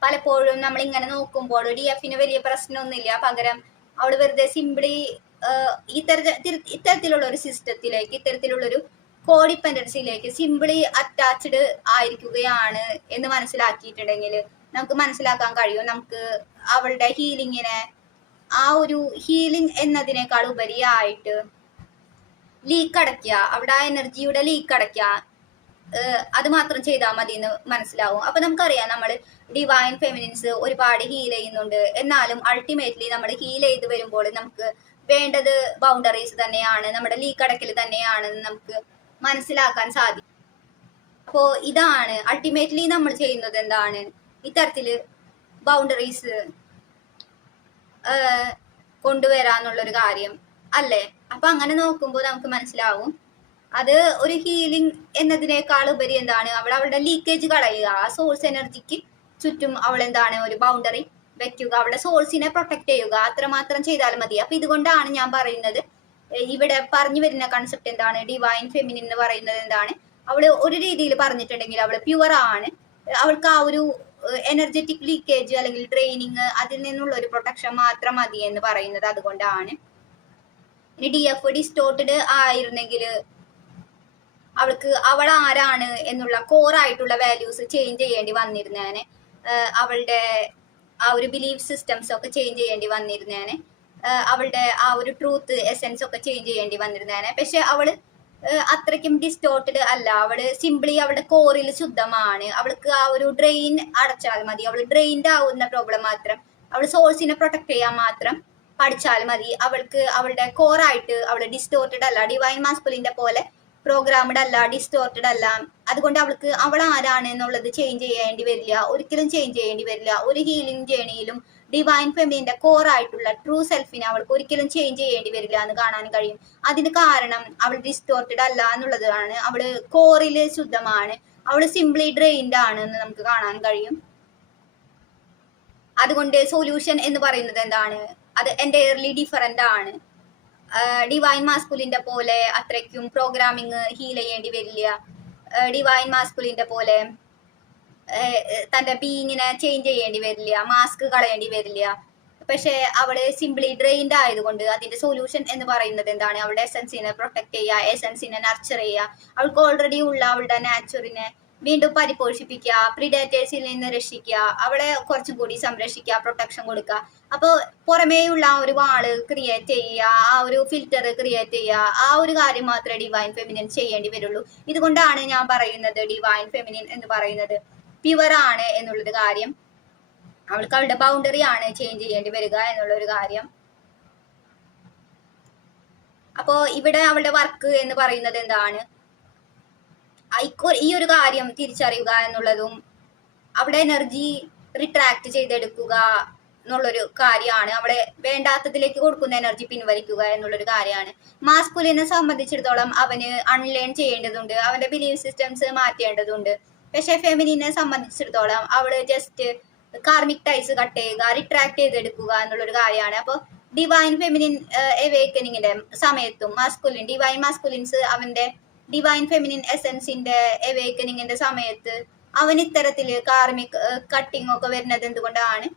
പലപ്പോഴും നമ്മൾ ഇങ്ങനെ നോക്കുമ്പോൾ DFന് വലിയ പ്രശ്നമൊന്നുമില്ല. പകരം അവൾ വെറുതെ സിംപിളി ഇത്തരത്തിലുള്ള ഒരു സിസ്റ്റത്തിലേക്ക്, ഇത്തരത്തിലുള്ളൊരു കോഡിപെൻഡൻസിയിലേക്ക് സിംപിളി അറ്റാച്ച്ഡ് ആയിരിക്കുകയാണ് എന്ന് മനസ്സിലാക്കിയിട്ടുണ്ടെങ്കിൽ നമുക്ക് മനസ്സിലാക്കാൻ കഴിയും. നമുക്ക് അവളുടെ ഹീലിങ്ങിനെ, ആ ഒരു ഹീലിംഗ് എന്നതിനേക്കാൾ ഉപരിയായിട്ട് ലീക്ക് അടയ്ക്കുക, അവിടെ ആ എനർജിയുടെ ലീക്ക് അടയ്ക്കുക, അത് മാത്രം ചെയ്താൽ മതി എന്ന് മനസ്സിലാവും. അപ്പൊ നമുക്കറിയാം, നമ്മൾ ഡിവൈൻ ഫെമിനിൻസ് ഒരുപാട് ഹീൽ ചെയ്യുന്നുണ്ട്. എന്നാലും അൾട്ടിമേറ്റ്ലി നമ്മൾ ഹീൽ ചെയ്ത് വരുമ്പോൾ നമുക്ക് വേണ്ടത് ബൗണ്ടറീസ് തന്നെയാണ്, നമ്മുടെ ലീക്ക് അടയ്ക്കൽ തന്നെയാണെന്ന് നമുക്ക് മനസ്സിലാക്കാൻ സാധിക്കും. അപ്പോൾ ഇതാണ് അൾട്ടിമേറ്റ്ലി നമ്മൾ ചെയ്യുന്നത്. എന്താണ് ഇത്തരത്തില് ബൗണ്ടറീസ് കൊണ്ടുവരാന്നുള്ളൊരു കാര്യം അല്ലേ? അപ്പൊ അങ്ങനെ നോക്കുമ്പോൾ നമുക്ക് മനസ്സിലാവും അത് ഒരു ഹീലിംഗ് എന്നതിനേക്കാൾ ഉപരി എന്താണ്, അവളുടെ ലീക്കേജ് കളയുക. ആ സോഴ്സ് എനർജിക്ക് ചുറ്റും അവൾ എന്താണ് ഒരു ബൗണ്ടറി വെക്കുക, അവളുടെ സോഴ്സിനെ പ്രൊട്ടക്ട് ചെയ്യുക. അത്രമാത്രം ചെയ്താൽ മതി. അപ്പൊ ഇതുകൊണ്ടാണ് ഞാൻ പറയുന്നത്, ഇവിടെ പറഞ്ഞു വരുന്ന കൺസെപ്റ്റ് എന്താണ്, ഡിവൈൻ ഫെമിനിൻ എന്ന് പറയുന്നത് എന്താണ്, അവള് ഒരു രീതിയിൽ പറഞ്ഞിട്ടുണ്ടെങ്കിൽ അവള് പ്യുവർ ആണ്. അവൾക്ക് ആ ഒരു എനർജറ്റിക് ലീക്കേജ് അല്ലെങ്കിൽ ഡ്രെയിനിങ്, അതിൽ നിന്നുള്ള ഒരു പ്രൊട്ടക്ഷൻ മാത്രം മതി എന്ന് പറയുന്നത് അതുകൊണ്ടാണ്. ഇനി DF ഡിസ്റ്റോർട്ടഡ് ആയിരുന്നെങ്കിൽ അവൾക്ക് അവൾ ആരാണ് എന്നുള്ള കോറായിട്ടുള്ള വാല്യൂസ് ചേഞ്ച് ചെയ്യേണ്ടി വന്നിരുന്നേനെ. അവളുടെ ആ ഒരു ബിലീഫ് സിസ്റ്റംസ് ഒക്കെ ചേഞ്ച് ചെയ്യേണ്ടി വന്നിരുന്നേനെ. അവളുടെ ആ ഒരു ട്രൂത്ത് എസെൻസ് ഒക്കെ ചേഞ്ച് ചെയ്യേണ്ടി വന്നിരുന്നേനെ. പക്ഷെ അവള് അത്രയ്ക്കും ഡിസ്റ്റോർട്ടഡ് അല്ല. അവള് സിംപ്ലി അവളുടെ കോറിൽ ശുദ്ധമാണ്. അവൾക്ക് ആ ഒരു ഡ്രെയിൻ അടച്ചാൽ മതി. അവൾ ഡ്രെയിൻഡ് ആവുന്ന പ്രോബ്ലം മാത്രം, അവൾ സോഴ്സിനെ പ്രൊട്ടക്ട് ചെയ്യാൻ മാത്രം പഠിച്ചാൽ മതി. അവൾക്ക് അവളുടെ കോറായിട്ട് അവൾ ഡിസ്റ്റോർട്ടഡ് അല്ല, ഡിവൈൻ മാസ്കുലിന്റെ പോലെ പ്രോഗ്രാംഡ് അല്ല, ഡിസ്റ്റോർട്ടഡ് അല്ല. അതുകൊണ്ട് അവൾക്ക് അവൾ ആരാണ് എന്നുള്ളത് ചേഞ്ച് ചെയ്യേണ്ടി വരില്ല, ഒരിക്കലും ചേഞ്ച് ചെയ്യേണ്ടി വരില്ല. ഒരു ഹീലിംഗ് ജേണിയിലും ഡിവൈൻ ഫെമിനിന്റെ കോർ ആയിട്ടുള്ള ട്രൂ സെൽഫിനെ അവൾക്ക് ഒരിക്കലും ചേഞ്ച് ചെയ്യേണ്ടി വരില്ല എന്ന് കാണാൻ കഴിയും. അതിന് കാരണം അവൾ ഡിസ്റ്റോർട്ടഡ് അല്ല എന്നുള്ളതാണ്. അവള് കോറില് ശുദ്ധമാണ്, അവള് സിംപ്ലി ഡ്രെയിൻഡ് ആണ് എന്ന് നമുക്ക് കാണാൻ കഴിയും. അതുകൊണ്ട് സൊല്യൂഷൻ എന്ന് പറയുന്നത് എന്താണ്, അത് എൻറ്റയർലി ഡിഫറൻ്റ് ആണ്. ഡിവൈൻ മാസ്കുലിന്റെ പോലെ അത്രയ്ക്കും പ്രോഗ്രാമിങ് ഹീൽ ചെയ്യേണ്ടി വരില്ല. ഡിവൈൻ മാസ്കുലിന്റെ പോലെ തന്റെ ബീയിങ്ങിനെ ചേഞ്ച് ചെയ്യേണ്ടി വരില്ല, മാസ്ക് കളയേണ്ടി വരില്ല. പക്ഷെ അവള് സിംപ്ലി ഡ്രെയിൻഡ് ആയതുകൊണ്ട് അതിന്റെ സൊല്യൂഷൻ എന്ന് പറയുന്നത് എന്താണ്, അവളുടെ എസൻസിനെ പ്രൊട്ടക്ട് ചെയ്യുക, എസൻസിനെ നർച്ചർ ചെയ്യുക, അവൾക്ക് ഓൾറെഡി ഉള്ള അവളുടെ നാച്ചുറിനെ വീണ്ടും പരിപോഷിപ്പിക്കുക, പ്രിഡേറ്റേഴ്സിൽ നിന്ന് രക്ഷിക്കുക, അവളെ കുറച്ചും കൂടി സംരക്ഷിക്കുക, പ്രൊട്ടക്ഷൻ കൊടുക്കുക. അപ്പോൾ പുറമേയുള്ള ആ ഒരു വാള് ക്രിയേറ്റ് ചെയ്യുക, ആ ഒരു ഫിൽറ്റർ ക്രിയേറ്റ് ചെയ്യുക, ആ ഒരു കാര്യം മാത്രമേ ഡിവൈൻ ഫെമിനിൻ ചെയ്യേണ്ടി വരുള്ളൂ. ഇതുകൊണ്ടാണ് ഞാൻ പറയുന്നത് ഡിവൈൻ ഫെമിനിൻ എന്ന് പറയുന്നത് പ്യുവർ ആണ് എന്നുള്ളൊരു കാര്യം. അവൾക്ക് അവളുടെ ബൗണ്ടറി ആണ് ചേഞ്ച് ചെയ്യേണ്ടി വരിക എന്നുള്ളൊരു കാര്യം. അപ്പോ ഇവിടെ അവളുടെ വർക്ക് എന്ന് പറയുന്നത് എന്താണ്, ഈ ഒരു കാര്യം തിരിച്ചറിയുക എന്നുള്ളതും അവിടെ എനർജി റിട്രാക്ട് ചെയ്തെടുക്കുക എന്നുള്ളൊരു കാര്യമാണ്. അവിടെ വേണ്ടാത്തതിലേക്ക് കൊടുക്കുന്ന എനർജി പിൻവലിക്കുക എന്നുള്ളൊരു കാര്യമാണ്. മാസ്കുലിനെ സംബന്ധിച്ചിടത്തോളം അവന് അൺലേൺ ചെയ്യേണ്ടതുണ്ട്, അവന്റെ ബിലീഫ് സിസ്റ്റംസ് മാറ്റേണ്ടതുണ്ട്. പക്ഷെ ഫെമിനിനെ സംബന്ധിച്ചിടത്തോളം അവള് ജസ്റ്റ് കാർമിക് ടൈസ് കട്ട് ചെയ്യുക, റിട്രാക്ട് ചെയ്തെടുക്കുക എന്നുള്ളൊരു കാര്യമാണ്. അപ്പോൾ ഡിവൈൻ ഫെമിനിൻ എവേക്കനിങ്ങിന്റെ സമയത്തും ഡിവൈൻ മാസ്കുലിൻസ് അവന്റെ ഡിവൈൻ ഫെമിനിൻ എസൻസിന്റെ എവേക്കനിങ്ങിന്റെ സമയത്ത് അവൻ ഇത്തരത്തില് കാർമിക് കട്ടിങ് ഒക്കെ വരുന്നത് എന്തുകൊണ്ടാണ്,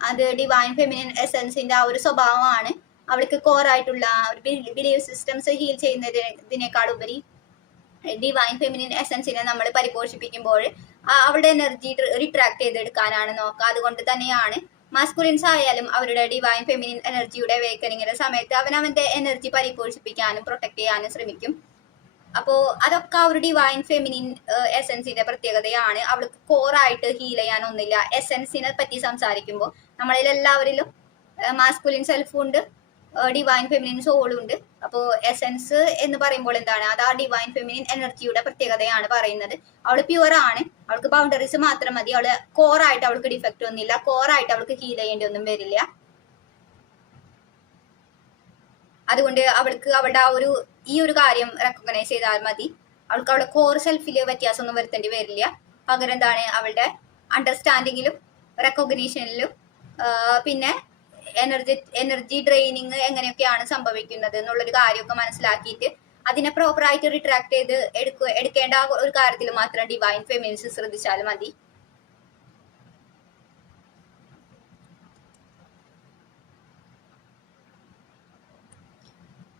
അത് ഡിവൈൻ ഫെമിനിൻ എസൻസിന്റെ ആ ഒരു സ്വഭാവമാണ്. അവൾക്ക് കോറായിട്ടുള്ള ബിലീഫ് സിസ്റ്റംസ് ഹീൽ ചെയ്യുന്നതിനേക്കാൾ ഉപരി ഡിവൈൻ ഫെമിനിൻ എസൻസിനെ നമ്മൾ പരിപോഷിപ്പിക്കുമ്പോൾ അവളുടെ എനർജി റിട്രാക്ട് ചെയ്തെടുക്കാനാണ് നോക്കുക. അതുകൊണ്ട് തന്നെയാണ് മാസ്കുലിൻസ് ആയാലും അവരുടെ ഡിവൈൻ ഫെമിനിൻ എനർജിയുടെ വേക്കനിങ്ങിന്റെ സമയത്ത് അവനവന്റെ എനർജി പരിപോഷിപ്പിക്കാനും പ്രൊട്ടക്ട് ചെയ്യാനും ശ്രമിക്കും. അപ്പോൾ അതൊക്കെ ഒരു ഡിവൈൻ ഫെമിനിൻ എസൻസിന്റെ പ്രത്യേകതയാണ്. അവൾക്ക് കോറായിട്ട് ഹീൽ ചെയ്യാനൊന്നുമില്ല. എസൻസിനെ പറ്റി സംസാരിക്കുമ്പോൾ നമ്മളിൽ എല്ലാവരിലും മാസ്കുലിൻ സെൽഫും ഉണ്ട്, ഡിവൈൻ ഫെമിനിൻ സോളും ഉണ്ട്. അപ്പോൾ എസൻസ് എന്ന് പറയുമ്പോൾ എന്താണ്, അത് ആ ഡിവൈൻ ഫെമിനിൻ എനർജിയുടെ പ്രത്യേകതയാണ് പറയുന്നത്. അവള് പ്യുവർ ആണ്, അവൾക്ക് ബൗണ്ടറീസ് മാത്രം മതി. അവള് കോറായിട്ട് അവൾക്ക് ഡിഫക്റ്റ് ഒന്നുമില്ല, കോറായിട്ട് അവൾക്ക് ഹീൽ ചെയ്യേണ്ടി ഒന്നും വരില്ല. അതുകൊണ്ട് അവൾക്ക് അവളുടെ ആ ഒരു ഈ ഒരു കാര്യം റെക്കഗ്നൈസ് ചെയ്താൽ മതി. അവൾക്ക് അവളുടെ കോർ സെൽഫിൽ വ്യത്യാസമൊന്നും വരുത്തേണ്ടി വരില്ല. പകരം എന്താണ് അവളുടെ അണ്ടർസ്റ്റാൻഡിങ്ങിലും റെക്കഗ്നീഷനിലും പിന്നെ എനർജി ഡ്രെയിനിങ് എങ്ങനെയൊക്കെയാണ് സംഭവിക്കുന്നത് എന്നുള്ളൊരു കാര്യമൊക്കെ മനസ്സിലാക്കിയിട്ട് അതിനെ പ്രോപ്പറായിട്ട് റിട്രാക്ട് ചെയ്ത് എടുക്കേണ്ട ഒരു കാര്യത്തിൽ മാത്രം ഡിവൈൻ ഫെമിനിൻസ് ശ്രദ്ധിച്ചാൽ മതി.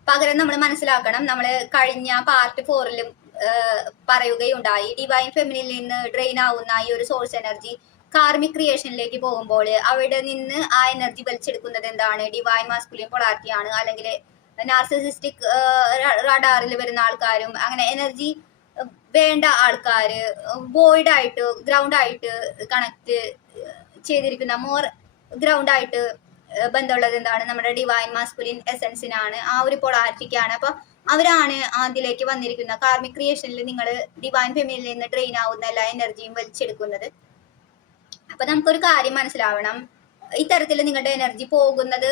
പകരം നമ്മൾ മനസ്സിലാക്കണം, നമ്മൾ കഴിഞ്ഞ പാർട്ട് 4 പറയുകയുണ്ടായി, ഡിവൈൻ ഫെമിനിൽ നിന്ന് ഡ്രെയിൻ ആവുന്ന ഈ ഒരു സോഴ്സ് എനർജി കാർമിക് ക്രിയേഷനിലേക്ക് പോകുമ്പോൾ അവിടെ നിന്ന് ആ എനർജി വലിച്ചെടുക്കുന്നത് എന്താണ്? ഡിവൈൻ മാസ്കുലിൻ പൊളാരിറ്റി ആണ്. അല്ലെങ്കിൽ നാർസിസിസ്റ്റിക് റഡാറിൽ വരുന്ന ആൾക്കാരും അങ്ങനെ എനർജി വേണ്ട ആൾക്കാർ വോയിഡ് ആയിട്ട് ഗ്രൗണ്ട് ആയിട്ട് കണക്ട് ചെയ്തിരിക്കുന്ന മോർ ഗ്രൗണ്ട് ആയിട്ട് ബന്ധമുള്ളത് എന്താണ്? നമ്മുടെ ഡിവൈൻ മാസ്കുലിൻ എസൻസിനാണ്, ആ ഒരു പൊളാരിറ്റിക്കാണ്. അപ്പൊ അവരാണ് അതിലേക്ക് വന്നിരിക്കുന്ന കാർമിക് ക്രിയേഷനിൽ നിങ്ങൾ ഡിവൈൻ ഫെമിനിൽ നിന്ന് ഡ്രെയിൻ ആവുന്ന എല്ലാ എനർജിയും വലിച്ചെടുക്കുന്നത്. അപ്പൊ നമുക്കൊരു കാര്യം മനസ്സിലാവണം, ഇത്തരത്തിൽ നിങ്ങളുടെ എനർജി പോകുന്നത്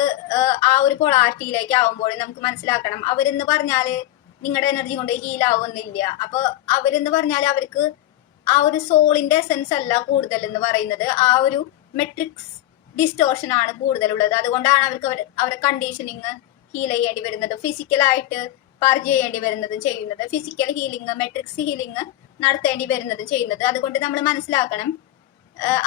ആ ഒരു പൊളാരിറ്റിയിലേക്ക് ആവുമ്പോൾ നമുക്ക് മനസ്സിലാക്കണം, അവരെന്ന് പറഞ്ഞാല് നിങ്ങളുടെ എനർജി കൊണ്ട് ഹീൽ ആവുന്നില്ല. അപ്പൊ അവരെന്ന് പറഞ്ഞാൽ അവർക്ക് ആ ഒരു സോളിന്റെ എസൻസ് അല്ല കൂടുതൽ എന്ന് പറയുന്നത്, ആ ഒരു മെട്രിക്സ് ഡിസ്റ്റോർഷൻ ആണ് കൂടുതലുള്ളത്. അതുകൊണ്ടാണ് അവർക്ക് അവരുടെ കണ്ടീഷനിങ് ഹീൽ ചെയ്യേണ്ടി വരുന്നത്, ഫിസിക്കലായിട്ട് പർജ് ചെയ്യേണ്ടി വരുന്നതും ചെയ്യുന്നത്, ഫിസിക്കൽ ഹീലിംഗ് മെട്രിക്സ് ഹീലിംഗ് നടത്തേണ്ടി വരുന്നതും ചെയ്യുന്നത്. അതുകൊണ്ട് നമ്മൾ മനസ്സിലാക്കണം,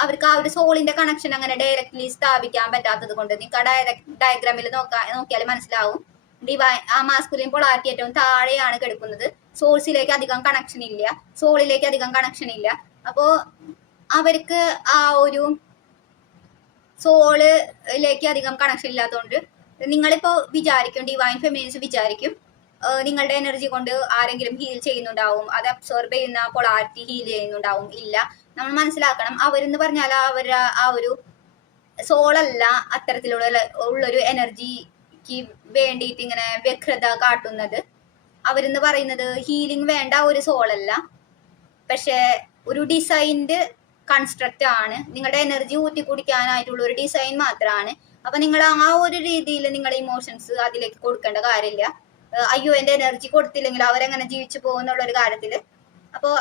അവർക്ക് ആ ഒരു സോളിന്റെ കണക്ഷൻ അങ്ങനെ ഡയറക്ട്ലി സ്ഥാപിക്കാൻ പറ്റാത്തത് കൊണ്ട് നിങ്ങൾക്ക് ആ ഡയഗ്രാമിൽ നോക്കിയാൽ മനസ്സിലാവും, ഡിവൈൻ ആ മാസ്കുലിൻ പൊളാരിറ്റി ഏറ്റവും താഴെയാണ് കിടക്കുന്നത്. സോഴ്സിലേക്ക് അധികം കണക്ഷൻ ഇല്ല, സോളിലേക്ക് അധികം കണക്ഷൻ ഇല്ല. അപ്പോ അവർക്ക് ആ ഒരു സോളിലേക്ക് അധികം കണക്ഷൻ ഇല്ലാത്തതുകൊണ്ട് നിങ്ങളിപ്പോ വിചാരിക്കും, ഡിവൈൻ ഫെമിനിൻസ് വിചാരിക്കും നിങ്ങളുടെ എനർജി കൊണ്ട് ആരെങ്കിലും ഹീൽ ചെയ്യുന്നുണ്ടാവും, അത് അബ്സോർബ് ചെയ്യുന്ന പൊളാരിറ്റി ഹീൽ ചെയ്യുന്നുണ്ടാവും. ഇല്ല, നമ്മൾ മനസ്സിലാക്കണം, അവരെന്ന് പറഞ്ഞാൽ അവരുടെ ആ ഒരു സോളല്ല അത്തരത്തിലുള്ള ഉള്ളൊരു എനർജിക്ക് വേണ്ടിയിട്ട് ഇങ്ങനെ വ്യഗ്രത കാട്ടുന്നത്. അവരെന്ന് പറയുന്നത് ഹീലിംഗ് വേണ്ട ഒരു സോളല്ല, പക്ഷെ ഒരു ഡിസൈൻഡ് കൺസ്ട്രക്റ്റ് ആണ്, നിങ്ങളുടെ എനർജി ഊറ്റി കുടിക്കാനായിട്ടുള്ള ഒരു ഡിസൈൻ മാത്രമാണ്. അപ്പൊ നിങ്ങൾ ആ ഒരു രീതിയിൽ നിങ്ങളുടെ ഇമോഷൻസ് അതിലേക്ക് കൊടുക്കേണ്ട കാര്യമില്ല. അയ്യോ എന്റെ എനർജി കൊടുത്തില്ലെങ്കിൽ അവരെങ്ങനെ ജീവിച്ചു പോകുന്നുള്ള ഒരു കാര്യത്തില്. അപ്പോൾ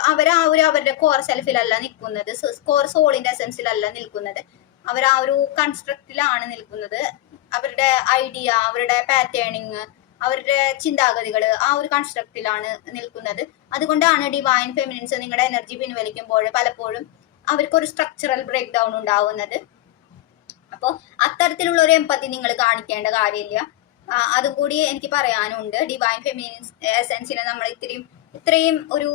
അവരുടെ കോർ സെൽഫിലല്ല നിൽക്കുന്നത്, കോർ സോളിന്റെ എസൻസിലല്ല നിൽക്കുന്നത്, അവർ ആ ഒരു കൺസ്ട്രക്റ്റിലാണ് നിൽക്കുന്നത്. അവരുടെ ഐഡിയ, അവരുടെ പാറ്റേണിങ്, അവരുടെ ചിന്താഗതികൾ ആ ഒരു കൺസ്ട്രക്റ്റിലാണ് നിൽക്കുന്നത്. അതുകൊണ്ടാണ് ഡിവൈൻ ഫെമിനിൻസ് നിങ്ങളുടെ എനർജി പിൻവലിക്കുമ്പോൾ പലപ്പോഴും അവർക്കൊരു സ്ട്രക്ചറൽ ബ്രേക്ക് ഡൗൺ ഉണ്ടാവുന്നത്. അപ്പോൾ അത്തരത്തിലുള്ള ഒരു എമ്പത്തി നിങ്ങൾ കാണിക്കേണ്ട കാര്യമില്ല. അതും കൂടി എനിക്ക് പറയാനുണ്ട്. ഡിവൈൻ ഫെമിനിൻ എസൻസിനെ നമ്മൾ ഇത്രയും ഒരു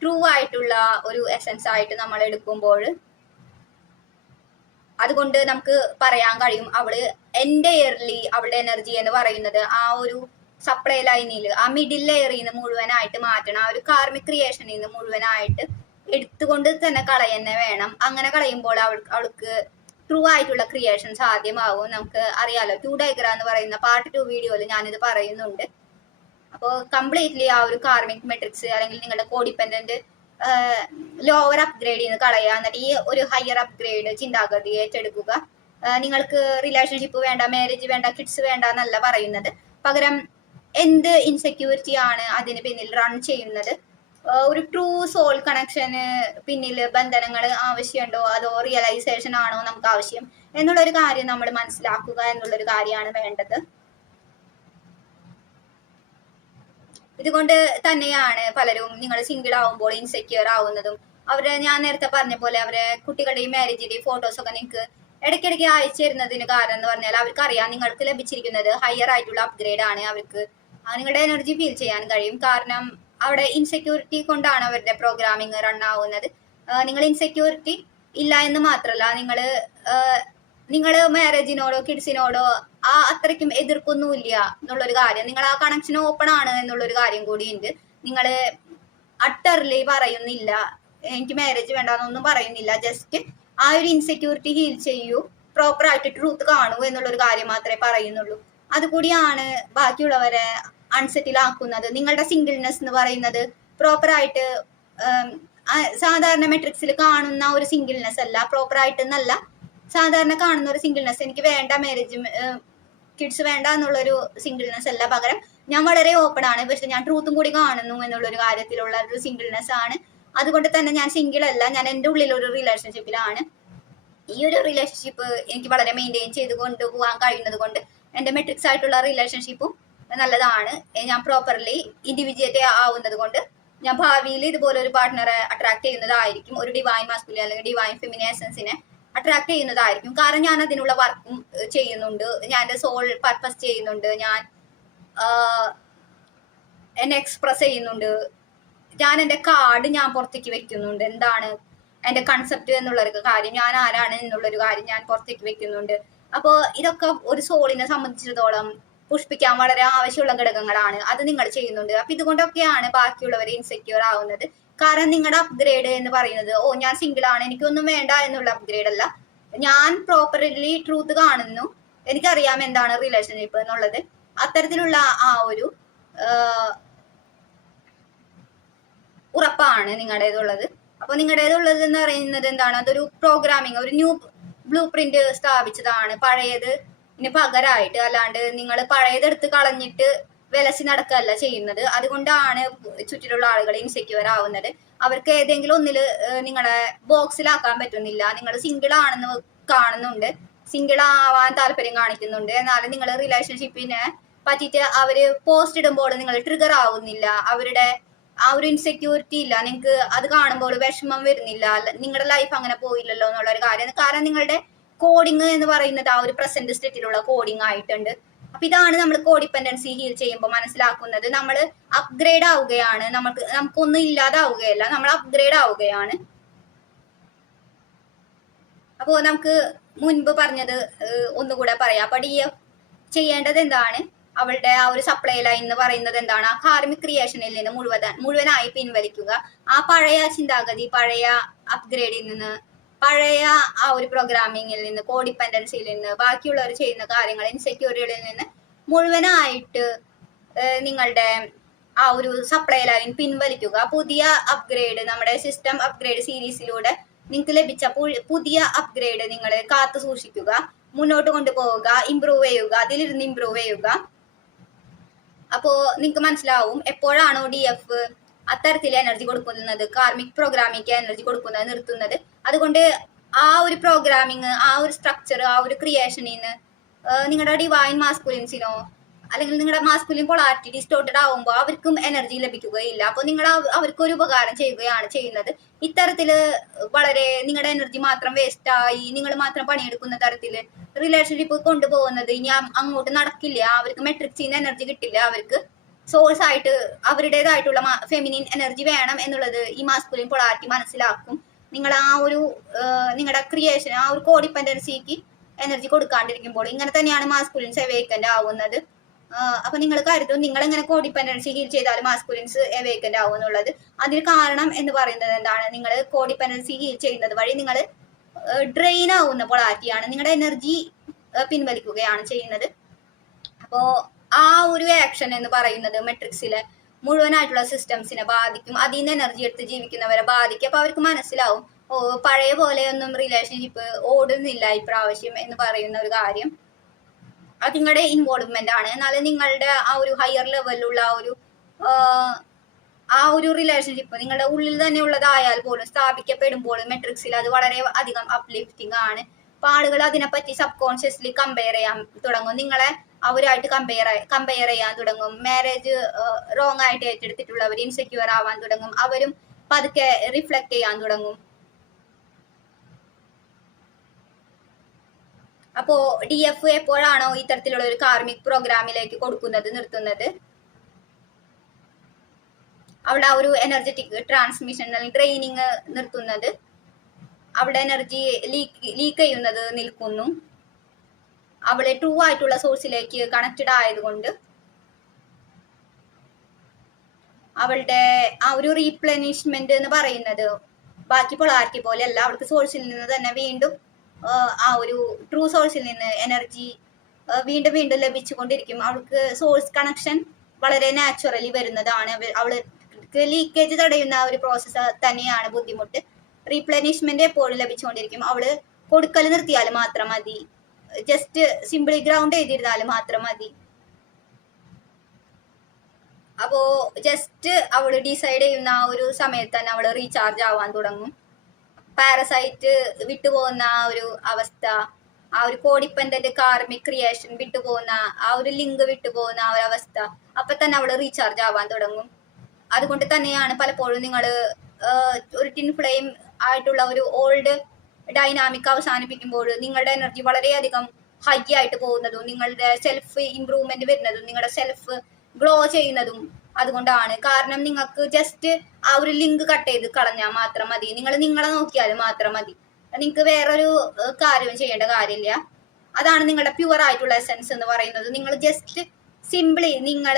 ട്രൂ ആയിട്ടുള്ള ഒരു എസൻസ് ആയിട്ട് നമ്മൾ എടുക്കുമ്പോൾ അതുകൊണ്ട് നമുക്ക് പറയാൻ കഴിയും, അവള് എൻറ്റയർലി അവളുടെ എനർജി എന്ന് പറയുന്നത് ആ ഒരു സപ്ലൈ ലൈനിൽ ആ മിഡിൽ ലെയറിൽ നിന്ന് മുഴുവനായിട്ട് മാറ്റണം, ആ ഒരു കാർമിക് ക്രിയേഷനിൽ നിന്ന് മുഴുവനായിട്ട് എടുത്തുകൊണ്ട് തന്നെ കളയന്നെ വേണം. അങ്ങനെ കളയുമ്പോൾ അവൾക്ക് ട്രൂ ആയിട്ടുള്ള ക്രിയേഷൻ സാധ്യമാവും. നമുക്ക് അറിയാലോ, 2 ഡയഗ്രാം എന്ന് പറയുന്ന പാർട്ട് 2 വീഡിയോയിൽ ഞാനിത് പറയുന്നുണ്ട്. അപ്പോൾ കംപ്ലീറ്റ്ലി ആ ഒരു കാർമിക് മെട്രിക്സ് അല്ലെങ്കിൽ നിങ്ങളുടെ കോഡിപ്പെൻഡന്റ് ലോവർ അപ്ഗ്രേഡ് ചെയ്യുന്ന കളയുക, എന്നിട്ട് ഈ ഒരു ഹയർ അപ്ഗ്രേഡ് ചിന്താഗതി ഏറ്റെടുക്കുക. നിങ്ങൾക്ക് റിലേഷൻഷിപ്പ് വേണ്ട, മാരേജ് വേണ്ട, കിഡ്സ് വേണ്ട എന്നല്ല പറയുന്നത്. പകരം എന്ത് ഇൻസെക്യൂരിറ്റി ആണ് അതിന് പിന്നിൽ റൺ ചെയ്യുന്നത്, ഒരു ട്രൂ സോൾ കണക്ഷന് പിന്നിൽ ബന്ധനങ്ങൾ ആവശ്യമുണ്ടോ, അതോ റിയലൈസേഷൻ ആണോ നമുക്ക് ആവശ്യം എന്നുള്ളൊരു കാര്യം നമ്മൾ മനസ്സിലാക്കുക എന്നുള്ളൊരു കാര്യമാണ് വേണ്ടത്. ഇതുകൊണ്ട് തന്നെയാണ് പലരും നിങ്ങൾ സിംഗിൾ ആവുമ്പോൾ ഇൻസെക്യൂർ ആവുന്നതും. ഞാൻ നേരത്തെ പറഞ്ഞ പോലെ അവരെ കുട്ടികളുടെയും മാരേജിന്റെയും ഫോട്ടോസ് ഒക്കെ നിങ്ങൾക്ക് ഇടയ്ക്കിടയ്ക്ക് അയച്ചു തരുന്നതിന് കാരണം എന്ന് പറഞ്ഞാൽ അവർക്ക് അറിയാം നിങ്ങൾക്ക് ലഭിച്ചിരിക്കുന്നത് ഹയർ ആയിട്ടുള്ള അപ്ഗ്രേഡ് ആണ്. അവർക്ക് നിങ്ങളുടെ എനർജി ഫീൽ ചെയ്യാൻ കഴിയും. കാരണം അവിടെ ഇൻസെക്യൂരിറ്റി കൊണ്ടാണ് അവരുടെ പ്രോഗ്രാമിംഗ് റൺ ആവുന്നത്. നിങ്ങൾ ഇൻസെക്യൂരിറ്റി ഇല്ല എന്ന് മാത്രമല്ല, നിങ്ങൾ മാരേജിനോടോ കിഡ്സിനോടോ അത്രയ്ക്കും എതിർക്കൊന്നുമില്ല എന്നുള്ളൊരു കാര്യം, നിങ്ങൾ ആ കണക്ഷൻ ഓപ്പൺ ആണ് എന്നുള്ളൊരു കാര്യം കൂടിയുണ്ട്. നിങ്ങൾ അട്ടർലി പറയുന്നില്ല എനിക്ക് മാരേജ് വേണ്ടെന്നൊന്നും പറയുന്നില്ല. ജസ്റ്റ് ആ ഒരു ഇൻസെക്യൂരിറ്റി ഹീൽ ചെയ്യൂ, പ്രോപ്പറായിട്ട് ട്രൂത്ത് കാണൂ എന്നുള്ളൊരു കാര്യം മാത്രമേ പറയുന്നുള്ളൂ. അതുകൂടിയാണ് ബാക്കിയുള്ളവരെ അൺസെറ്റിലാക്കുന്നത്. നിങ്ങളുടെ സിംഗിൾനെസ് എന്ന് പറയുന്നത് പ്രോപ്പറായിട്ട് സാധാരണ മെട്രിക്സിൽ കാണുന്ന ഒരു സിംഗിൾനെസ് അല്ല, പ്രോപ്പറായിട്ട് എന്നല്ല, സാധാരണ കാണുന്ന ഒരു സിംഗിൾനെസ്. എനിക്ക് വേണ്ട മാരേജ് കിഡ്സ് വേണ്ട എന്നുള്ളൊരു സിംഗിൾനെസ് അല്ല, പകരം ഞാൻ വളരെ ഓപ്പൺ ആണ്, പക്ഷെ ഞാൻ ട്രൂത്തും കൂടി കാണുന്നു എന്നുള്ളൊരു കാര്യത്തിലുള്ള ഒരു സിംഗിൾനെസ് ആണ്. അതുകൊണ്ട് തന്നെ ഞാൻ സിംഗിൾ അല്ല, ഞാൻ എൻ്റെ ഉള്ളിലൊരു റിലേഷൻഷിപ്പിലാണ്. ഈ ഒരു റിലേഷൻഷിപ്പ് എനിക്ക് വളരെ മെയിൻറ്റെയിൻ ചെയ്ത് കൊണ്ടുപോകാൻ കഴിയുന്നത് കൊണ്ട് എൻ്റെ മെട്രിക്സ് ആയിട്ടുള്ള റിലേഷൻഷിപ്പും നല്ലതാണ്. ഞാൻ പ്രോപ്പർലി ഇൻഡിവിജ്വൽ ആവുന്നത് കൊണ്ട് ഞാൻ ഭാവിയിൽ ഇതുപോലെ ഒരു പാർട്ട്ണറെ അട്രാക്ട് ചെയ്യുന്നതായിരിക്കും, ഒരു ഡിവൈൻ മാസ്കുലിൻ അല്ലെങ്കിൽ ഡിവൈൻ ഫെമിനിൻ എസൻസിനെ അട്രാക്ട് ചെയ്യുന്നതായിരിക്കും. കാരണം ഞാൻ അതിനുള്ള വർക്കും ചെയ്യുന്നുണ്ട്, ഞാൻ എൻ്റെ സോൾ പർപ്പസ് ചെയ്യുന്നുണ്ട്, ഞാൻ എന്നെ എക്സ്പ്രസ് ചെയ്യുന്നുണ്ട്, ഞാൻ എൻ്റെ കാർഡ് ഞാൻ പുറത്തേക്ക് വെക്കുന്നുണ്ട്, എന്താണ് എൻ്റെ കൺസെപ്റ്റ് എന്നുള്ളൊരു കാര്യം, ഞാൻ ആരാണ് എന്നുള്ളൊരു കാര്യം ഞാൻ പുറത്തേക്ക് വെക്കുന്നുണ്ട്. അപ്പോൾ ഇതൊക്കെ ഒരു സോളിനെ സംബന്ധിച്ചിടത്തോളം പുഷ്പിക്കാൻ വളരെ ആവശ്യമുള്ള ഘടകങ്ങളാണ്, അത് നിങ്ങൾ ചെയ്യുന്നുണ്ട്. അപ്പൊ ഇതുകൊണ്ടൊക്കെയാണ് ബാക്കിയുള്ളവർ ഇൻസെക്യൂർ ആവുന്നത്. കാരണം നിങ്ങളുടെ അപ്ഗ്രേഡ് എന്ന് പറയുന്നത് ഞാൻ സിംഗിൾ ആണ്, എനിക്കൊന്നും വേണ്ട എന്നുള്ള അപ്ഗ്രേഡ് അല്ല. ഞാൻ പ്രോപ്പർലി ട്രൂത്ത് കാണുന്നു, എനിക്കറിയാം എന്താണ് റിലേഷൻഷിപ്പ് എന്നുള്ളത്. അത്തരത്തിലുള്ള ആ ഒരു ഉറപ്പാണ് നിങ്ങളുടേതുള്ളത്. അപ്പൊ നിങ്ങളുടേതുള്ളത് എന്ന് പറയുന്നത് എന്താണ്, അതൊരു പ്രോഗ്രാമിങ്, ഒരു ന്യൂ ബ്ലൂ പ്രിന്റ് സ്ഥാപിച്ചതാണ് പഴയതിന് പകരമായിട്ട്. അല്ലാണ്ട് നിങ്ങൾ പഴയതെടുത്ത് കളഞ്ഞിട്ട് വിലസി നടക്കുകയല്ല ചെയ്യുന്നത്. അതുകൊണ്ടാണ് ചുറ്റിലുള്ള ആളുകൾ ഇൻസെക്യൂർ ആവുന്നത്. അവർക്ക് ഏതെങ്കിലും ഒന്നിൽ നിങ്ങളെ ബോക്സിലാക്കാൻ പറ്റുന്നില്ല. നിങ്ങൾ സിംഗിൾ ആണെന്ന് കാണുന്നുണ്ട്, സിംഗിൾ ആവാൻ താല്പര്യം കാണിക്കുന്നുണ്ട്, എന്നാലും നിങ്ങൾ റിലേഷൻഷിപ്പിനെ പറ്റിയിട്ട് അവര് പോസ്റ്റ് ഇടുമ്പോൾ നിങ്ങൾ ട്രിഗർ ആവുന്നില്ല, അവരുടെ ആ ഒരു ഇൻസെക്യൂരിറ്റി ഇല്ല, നിങ്ങൾക്ക് അത് കാണുമ്പോൾ വിഷമം വരുന്നില്ല, നിങ്ങളുടെ ലൈഫ് അങ്ങനെ പോയില്ലല്ലോ എന്നുള്ള ഒരു കാര്യം. കാരണം നിങ്ങളുടെ കോഡിങ് എന്ന് പറയുന്നത് ആ ഒരു പ്രസന്റ് സ്റ്റേറ്റിലുള്ള കോഡിങ് ആയിട്ടുണ്ട്. അപ്പൊ ഇതാണ് നമ്മൾ കോഡിപ്പെൻഡൻസി ഹീൽ ചെയ്യുമ്പോൾ മനസ്സിലാക്കുന്നത്. നമ്മൾ അപ്ഗ്രേഡ് ആവുകയാണ്, നമുക്കൊന്നും ഇല്ലാതാവുകയല്ല, നമ്മൾ അപ്ഗ്രേഡ് ആവുകയാണ്. അപ്പോ നമുക്ക് മുൻപ് പറഞ്ഞത് ഒന്നുകൂടെ പറയാം. അപ്പൊ DF ചെയ്യേണ്ടത് എന്താണ്, അവളുടെ ആ ഒരു സപ്ലൈ ലൈൻ എന്ന് പറയുന്നത് എന്താണ്, ആ കാർമിക് ക്രിയേഷനിൽ നിന്ന് മുഴുവനായി പിൻവലിക്കുക. ആ പഴയ ചിന്താഗതി, പഴയ അപ്ഗ്രേഡിൽ നിന്ന്, പഴയ ആ ഒരു പ്രോഗ്രാമിങ്ങിൽ നിന്ന്, കോഡിപ്പെൻഡൻസിയിൽ നിന്ന്, ബാക്കിയുള്ളവർ ചെയ്യുന്ന കാര്യങ്ങൾ, ഇൻസെക്യൂരിറ്റിയിൽ നിന്ന് മുഴുവനായിട്ട് നിങ്ങളുടെ ആ ഒരു സപ്ലൈ ലൈൻ പിൻവലിക്കുക. പുതിയ അപ്ഗ്രേഡ്, നമ്മുടെ സിസ്റ്റം അപ്ഗ്രേഡ് സീരീസിലൂടെ നിങ്ങൾക്ക് ലഭിച്ച പുതിയ അപ്ഗ്രേഡ് നിങ്ങൾ കാത്തു സൂക്ഷിക്കുക, മുന്നോട്ട് കൊണ്ടുപോവുക, ഇംപ്രൂവ് ചെയ്യുക, അതിലിരുന്ന് ഇംപ്രൂവ് ചെയ്യുക. അപ്പോ നിങ്ങൾക്ക് മനസ്സിലാവും എപ്പോഴാണോ DF അത്തരത്തിൽ എനർജി കൊടുക്കുന്നത്, കാർമിക് പ്രോഗ്രാമിക്ക് എനർജി കൊടുക്കുന്നത് നിർത്തുന്നത്. അതുകൊണ്ട് ആ ഒരു പ്രോഗ്രാമിങ്, ആ ഒരു സ്ട്രക്ചർ, ആ ഒരു ക്രിയേഷനിന്ന് നിങ്ങളുടെ ഡിവൈൻ മാസ്കുലിൻസിനോ അല്ലെങ്കിൽ നിങ്ങളുടെ മാസ്കുലിൻ പൊളാരിറ്റി ഡിസ്റ്റോർട്ടഡ് ആവുമ്പോൾ അവർക്കും എനർജി ലഭിക്കുകയില്ല. അപ്പോൾ നിങ്ങൾ അവർക്കൊരു ഉപകാരം ചെയ്യുകയാണ് ചെയ്യുന്നത്. ഇത്തരത്തില് വളരെ നിങ്ങളുടെ എനർജി മാത്രം വേസ്റ്റ് ആയി നിങ്ങൾ മാത്രം പണിയെടുക്കുന്ന തരത്തില് റിലേഷൻഷിപ്പ് കൊണ്ടുപോകുന്നത് ഇനി അങ്ങോട്ട് നടക്കില്ല. അവർക്ക് മെട്രിക്സിന്ന് എനർജി കിട്ടില്ല, അവർക്ക് സോഴ്സ് ആയിട്ട് അവരുടേതായിട്ടുള്ള ഫെമിനിൻ എനർജി വേണം എന്നുള്ളത് ഈ മാസ്കുലിൻ പൊളാരിറ്റി മനസ്സിലാക്കും. നിങ്ങൾ ആ ഒരു നിങ്ങളുടെ ക്രിയേഷൻ, ആ ഒരു കോഡിപ്പെൻഡൻസിക്ക് എനർജി കൊടുക്കാണ്ടിരിക്കുമ്പോൾ ഇങ്ങനെ തന്നെയാണ് മാസ്കുലിൻസ് എവേക്കൻ്റ് ആവുന്നത്. അപ്പൊ നിങ്ങൾ കരുതും നിങ്ങൾ എങ്ങനെ കോഡിപ്പെൻഡൻസി ഹീൽ ചെയ്താലും മാസ്കുലിൻസ് എവേക്കൻ്റ് ആവും എന്നുള്ളത്. അതിന് കാരണം എന്ന് പറയുന്നത് എന്താണ്, നിങ്ങൾ കോഡിപ്പെൻഡൻസി ഹീൽ ചെയ്യുന്നത് വഴി നിങ്ങൾ ഡ്രെയിൻ ആവുന്ന പൊളാരിറ്റിയാണ്, നിങ്ങളുടെ എനർജി പിൻവലിക്കുകയാണ് ചെയ്യുന്നത്. അപ്പോ ആ ഒരു ആക്ഷൻ എന്ന് പറയുന്നത് മെട്രിക്സിലെ മുഴുവനായിട്ടുള്ള സിസ്റ്റംസിനെ ബാധിക്കും, അതിൽ നിന്ന് എനർജി എടുത്ത് ജീവിക്കുന്നവരെ ബാധിക്കും. അപ്പൊ അവർക്ക് മനസ്സിലാവും പഴയ പോലെയൊന്നും റിലേഷൻഷിപ്പ് ഓടുന്നില്ല ഇപ്രാവശ്യം എന്ന് പറയുന്ന ഒരു കാര്യം. അത് നിങ്ങളുടെ ഇൻവോൾവ്മെന്റ് ആണ്. എന്നാലും നിങ്ങളുടെ ആ ഒരു ഹയർ ലെവലിലുള്ള ആ ഒരു റിലേഷൻഷിപ്പ് നിങ്ങളുടെ ഉള്ളിൽ തന്നെ ഉള്ളതായാൽ പോലും സ്ഥാപിക്കപ്പെടുമ്പോൾ മെട്രിക്സിൽ അത് വളരെ അധികം അപ്ലിഫ്റ്റിംഗ് ആണ്. അപ്പൊ ആളുകൾ അതിനെപ്പറ്റി സബ് കോൺഷ്യസ്ലി കമ്പയർ ചെയ്യാൻ തുടങ്ങും, നിങ്ങളെ അവരായിട്ട് കമ്പയർ ചെയ്യാൻ തുടങ്ങും. മാരേജ് റോങ് ആയിട്ട് ഏറ്റെടുത്തിട്ടുള്ളവർ ഇൻസെക്യൂർ ആവാൻ തുടങ്ങും, അവരും പതുക്കെ റിഫ്ലക്ട് ചെയ്യാൻ തുടങ്ങും. അപ്പോ DF എപ്പോഴാണോ ഇത്തരത്തിലുള്ള ഒരു കാർമിക് പ്രോഗ്രാമിലേക്ക് കൊടുക്കുന്നത് നിർത്തുന്നത്, അവിടെ ആ ഒരു എനർജറ്റിക് ട്രാൻസ്മിഷൻ ട്രെയിനിങ് നിർത്തുന്നത്, അവിടെ എനർജി ലീക്ക് ചെയ്യുന്നത് നിൽക്കുന്നു, അവിടെ ട്രൂ ആയിട്ടുള്ള സോഴ്സിലേക്ക് കണക്റ്റഡ് ആയതുകൊണ്ട് അവളുടെ ആ ഒരു റീപ്ലെനിഷ്മെന്റ് എന്ന് പറയുന്നത് ബാക്കി പൊളാരിറ്റി പോലെയല്ല. അവൾക്ക് സോഴ്സിൽ നിന്ന് തന്നെ വീണ്ടും ആ ഒരു ട്രൂ സോഴ്സിൽ നിന്ന് എനർജി വീണ്ടും വീണ്ടും ലഭിച്ചുകൊണ്ടിരിക്കും. അവൾക്ക് സോഴ്സ് കണക്ഷൻ വളരെ നാച്ചുറലി വരുന്നതാണ്. അവൾക്ക് ലീക്കേജ് തടയുന്ന ഒരു പ്രോസസ്സ് തന്നെയാണ് ബുദ്ധിമുട്ട്. റീപ്ലെനിഷ്മെന്റ് എപ്പോഴും ലഭിച്ചുകൊണ്ടിരിക്കും. അവള് കൊടുക്കൽ നിർത്തിയാൽ മാത്രം മതി. ജസ്റ്റ് സിമ്പിളി ഗ്രൗണ്ട് ചെയ്തിരുന്നാൽ മാത്രം മതി. അപ്പോ ജസ്റ്റ് അവള് ഡിസൈഡ് ചെയ്യുന്ന ആ ഒരു സമയത്ത് തന്നെ അവള് റീചാർജ് ആവാൻ തുടങ്ങും. പാരസൈറ്റ് വിട്ടുപോകുന്ന ആ ഒരു അവസ്ഥ, ആ ഒരു കോഡിപ്പെൻഡന്റ് കാർമിക് ക്രിയേഷൻ വിട്ടുപോകുന്ന ആ ഒരു ലിങ്ക് വിട്ടുപോകുന്ന ആ ഒരു അവസ്ഥ, അപ്പൊ തന്നെ അവള് റീചാർജ് ആവാൻ തുടങ്ങും. അതുകൊണ്ട് തന്നെയാണ് പലപ്പോഴും നിങ്ങൾ ഒരു ടിൻ ഫ്ലെയിം ആയിട്ടുള്ള ഒരു ഓൾഡ് ഡൈനാമിക് അവസാനിപ്പിക്കുമ്പോൾ നിങ്ങളുടെ എനർജി വളരെയധികം ഹൈ ആയിട്ട് പോകുന്നതും നിങ്ങളുടെ സെൽഫ് ഇംപ്രൂവ്മെന്റ് വരുന്നതും നിങ്ങളുടെ സെൽഫ് ഗ്ലോ ചെയ്യുന്നതും അതുകൊണ്ടാണ്. കാരണം നിങ്ങൾക്ക് ജസ്റ്റ് ആ ഒരു ലിങ്ക് കട്ട് ചെയ്ത് കളഞ്ഞാൽ മാത്രം മതി. നിങ്ങൾ നിങ്ങളെ നോക്കിയാൽ മാത്രം മതി. നിങ്ങൾക്ക് വേറൊരു കാര്യം ചെയ്യേണ്ട കാര്യമില്ല. അതാണ് നിങ്ങളുടെ പ്യുവർ ആയിട്ടുള്ള എസെൻസ് എന്ന് പറയുന്നത്. നിങ്ങൾ ജസ്റ്റ് സിംപ്ലി നിങ്ങൾ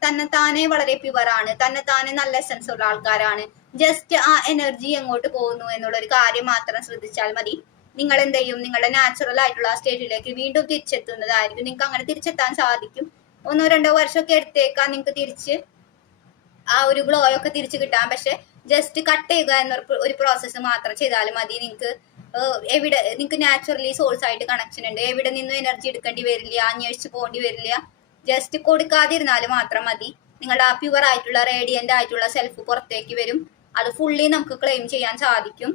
തന്നെ താനെ വളരെ പ്യുവർ ആണ്, തന്നെ താനെ നല്ല എസെൻസ് ഉള്ള ആൾക്കാരാണ്. ജസ്റ്റ് ആ എനർജി എങ്ങോട്ട് പോകുന്നു എന്നുള്ളൊരു കാര്യം മാത്രം ശ്രദ്ധിച്ചാൽ മതി. നിങ്ങൾ എന്ത് ചെയ്യും, നിങ്ങളുടെ നാച്ചുറൽ ആയിട്ടുള്ള സ്റ്റേറ്റിലേക്ക് വീണ്ടും തിരിച്ചെത്തുന്നതായിരിക്കും. നിങ്ങൾക്ക് അങ്ങനെ തിരിച്ചെത്താൻ സാധിക്കും. 1-2 വർഷമൊക്കെ എടുത്തേക്കാം നിങ്ങൾക്ക് തിരിച്ച് ആ ഒരു ഗ്ലോ ഒക്കെ തിരിച്ചു കിട്ടാൻ. പക്ഷെ ജസ്റ്റ് കട്ട് ചെയ്യുക എന്ന ഒരു പ്രോസസ്സ് മാത്രം ചെയ്താലും മതി. നിങ്ങൾക്ക് എവിടെ നിങ്ങൾക്ക് നാച്ചുറലി സോഴ്സ് ആയിട്ട് കണക്ഷൻ ഉണ്ട്. എവിടെ നിന്നും എനർജി എടുക്കേണ്ടി വരില്ല, അന്വേഷിച്ച് പോകേണ്ടി വരില്ല. ജസ്റ്റ് കൊടുക്കാതിരുന്നാൽ മാത്രം മതി. നിങ്ങളുടെ ആ പ്യുവർ ആയിട്ടുള്ള റേഡിയന്റ് ആയിട്ടുള്ള സെൽഫ് പുറത്തേക്ക് വരും. അത് ഫുള്ളി നമുക്ക് ക്ലെയിം ചെയ്യാൻ സാധിക്കും.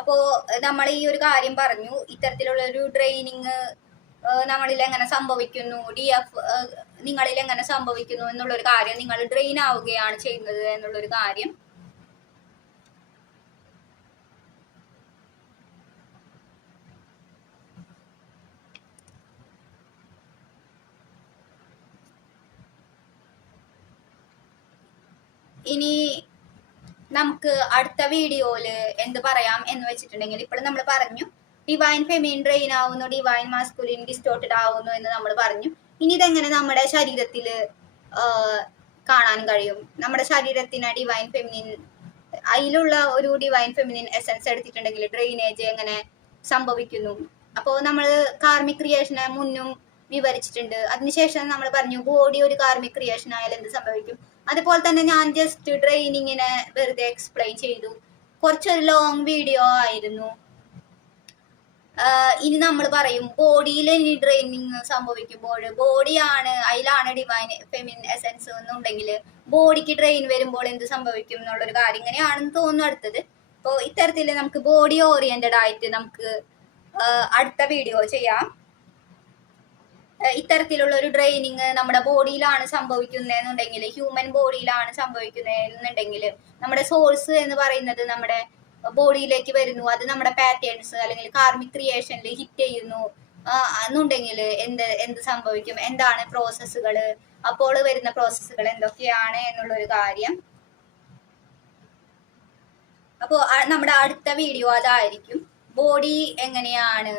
അപ്പോ നമ്മൾ ഈ ഒരു കാര്യം പറഞ്ഞു, ഇത്തരത്തിലുള്ള ഒരു ഡ്രെയിനിങ് നമ്മളിൽ എങ്ങനെ സംഭവിക്കുന്നു, നിങ്ങളിൽ എങ്ങനെ സംഭവിക്കുന്നു എന്നുള്ളൊരു കാര്യം, നിങ്ങൾ ഡ്രെയിൻ ആവുകയാണ് ചെയ്യുന്നത് എന്നുള്ളൊരു കാര്യം. ഇനി നമുക്ക് അടുത്ത വീഡിയോയില് എന്ത് പറയാം എന്ന് വെച്ചിട്ടുണ്ടെങ്കിൽ, ഇപ്പോൾ നമ്മൾ പറഞ്ഞു ഡിവൈൻ ഫെമിനിൻ ഡ്രെയിൻ ആവുന്നു, ഡിവൈൻ മാസ്കുലിൻ ഡിസ്റ്റോർട്ടഡ് ആവുന്നു എന്ന് നമ്മൾ പറഞ്ഞു. ഇനി ഇതെങ്ങനെ നമ്മുടെ ശരീരത്തിൽ കാണാൻ കഴിയും? നമ്മുടെ ശരീരത്തിന് ഡിവൈൻ ഫെമിനിൻ അതിലുള്ള ഒരു ഡിവൈൻ ഫെമിനിൻ എസൻസ് എടുത്തിട്ടുണ്ടെങ്കിൽ ഡ്രെയിനേജ് എങ്ങനെ സംഭവിക്കുന്നു? അപ്പോൾ നമ്മൾ കാർമിക് ക്രിയേഷനെ മുന്നും വിവരിച്ചിട്ടുണ്ട്. അതിനുശേഷം നമ്മൾ പറഞ്ഞു ബോഡി ഒരു കാർമിക് ക്രിയേഷൻ ആയാൽ എന്ത് സംഭവിക്കും. അതുപോലെ തന്നെ ഞാൻ ജസ്റ്റ് ഡ്രെയിനിങ്ങിനെ വെറുതെ എക്സ്പ്ലെയിൻ ചെയ്തു. കുറച്ചൊരു ലോങ് വീഡിയോ ആയിരുന്നു. ഇനി നമ്മൾ പറയും ബോഡിയിൽ ഇനി ഡ്രെയിനിങ് സംഭവിക്കുമ്പോൾ ബോഡിയാണ് അതിലാണ് ഡിവൈൻ ഫെമിനിൻ എസൻസ് എന്നുണ്ടെങ്കിൽ ബോഡിക്ക് ഡ്രെയിൻ വരുമ്പോൾ എന്ത് സംഭവിക്കും എന്നുള്ളൊരു കാര്യം ഇങ്ങനെയാണെന്ന് തോന്നുന്നു അടുത്തത്. അപ്പോൾ ഇത്തരത്തിൽ നമുക്ക് ബോഡി ഓറിയന്റഡ് ആയിട്ട് നമുക്ക് അടുത്ത വീഡിയോ ചെയ്യാം. ഇത്തരത്തിലുള്ള ഒരു ഡ്രെയിനിങ് നമ്മുടെ ബോഡിയിലാണ് സംഭവിക്കുന്നതെന്നുണ്ടെങ്കിൽ, ഹ്യൂമൻ ബോഡിയിലാണ് സംഭവിക്കുന്നതെന്നുണ്ടെങ്കിൽ, നമ്മുടെ സോഴ്സ് എന്ന് പറയുന്നത് നമ്മുടെ ബോഡിയിലേക്ക് വരുന്നു. അത് നമ്മുടെ പാറ്റേൺസ് അല്ലെങ്കിൽ കാർമിക് ക്രിയേഷനിൽ ഹിറ്റ് ചെയ്യുന്നു എന്നുണ്ടെങ്കിൽ എന്ത് സംഭവിക്കും, എന്താണ് പ്രോസസ്സുകൾ, അപ്പോൾ വരുന്ന പ്രോസസ്സുകൾ എന്തൊക്കെയാണ് എന്നുള്ളൊരു കാര്യം. അപ്പോൾ നമ്മുടെ അടുത്ത വീഡിയോ അതായിരിക്കും. ബോഡി എങ്ങനെയാണ്,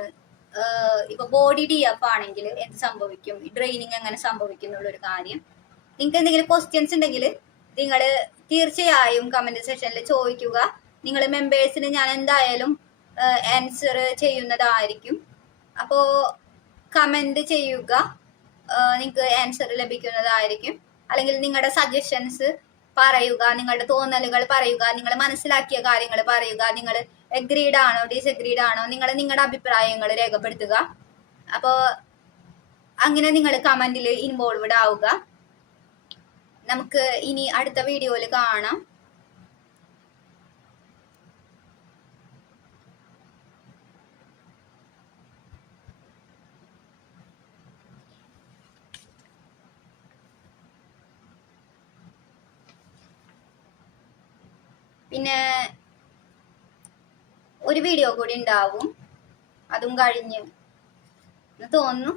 ഇപ്പൊ ബോഡി DF ആണെങ്കിൽ എന്ത് സംഭവിക്കും, ഡ്രെയിനിങ് എങ്ങനെ സംഭവിക്കും എന്നുള്ളൊരു കാര്യം. നിങ്ങൾക്ക് എന്തെങ്കിലും ക്വസ്റ്റ്യൻസ് ഉണ്ടെങ്കിൽ നിങ്ങൾ തീർച്ചയായും കമന്റ് സെക്ഷനിൽ ചോദിക്കുക. നിങ്ങൾ മെമ്പേഴ്സിന് ഞാൻ എന്തായാലും ആൻസർ ചെയ്യുന്നതായിരിക്കും. അപ്പോൾ കമന്റ് ചെയ്യുക, നിങ്ങൾക്ക് ആൻസർ ലഭിക്കുന്നതായിരിക്കും. അല്ലെങ്കിൽ നിങ്ങളുടെ സജഷൻസ് പറയുക, നിങ്ങളുടെ തോന്നലുകൾ പറയുക, നിങ്ങൾ മനസ്സിലാക്കിയ കാര്യങ്ങൾ പറയുക. നിങ്ങൾ എഗ്രീഡ് ആണോ ഡിസഗ്രീഡ് ആണോ നിങ്ങളുടെ അഭിപ്രായങ്ങൾ രേഖപ്പെടുത്തുക. അപ്പോൾ അങ്ങനെ നിങ്ങൾ കമന്റിൽ ഇൻവോൾവ്ഡ് ആവുക. നമുക്ക് ഇനി അടുത്ത വീഡിയോയിൽ കാണാം. പിന്നെ ഒരു വീഡിയോ കൂടി ഉണ്ടാവും, അതും കഴിഞ്ഞ് തോന്നുന്നു.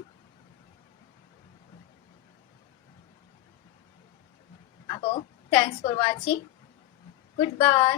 അപ്പോൾ thanks for watching. Good bye.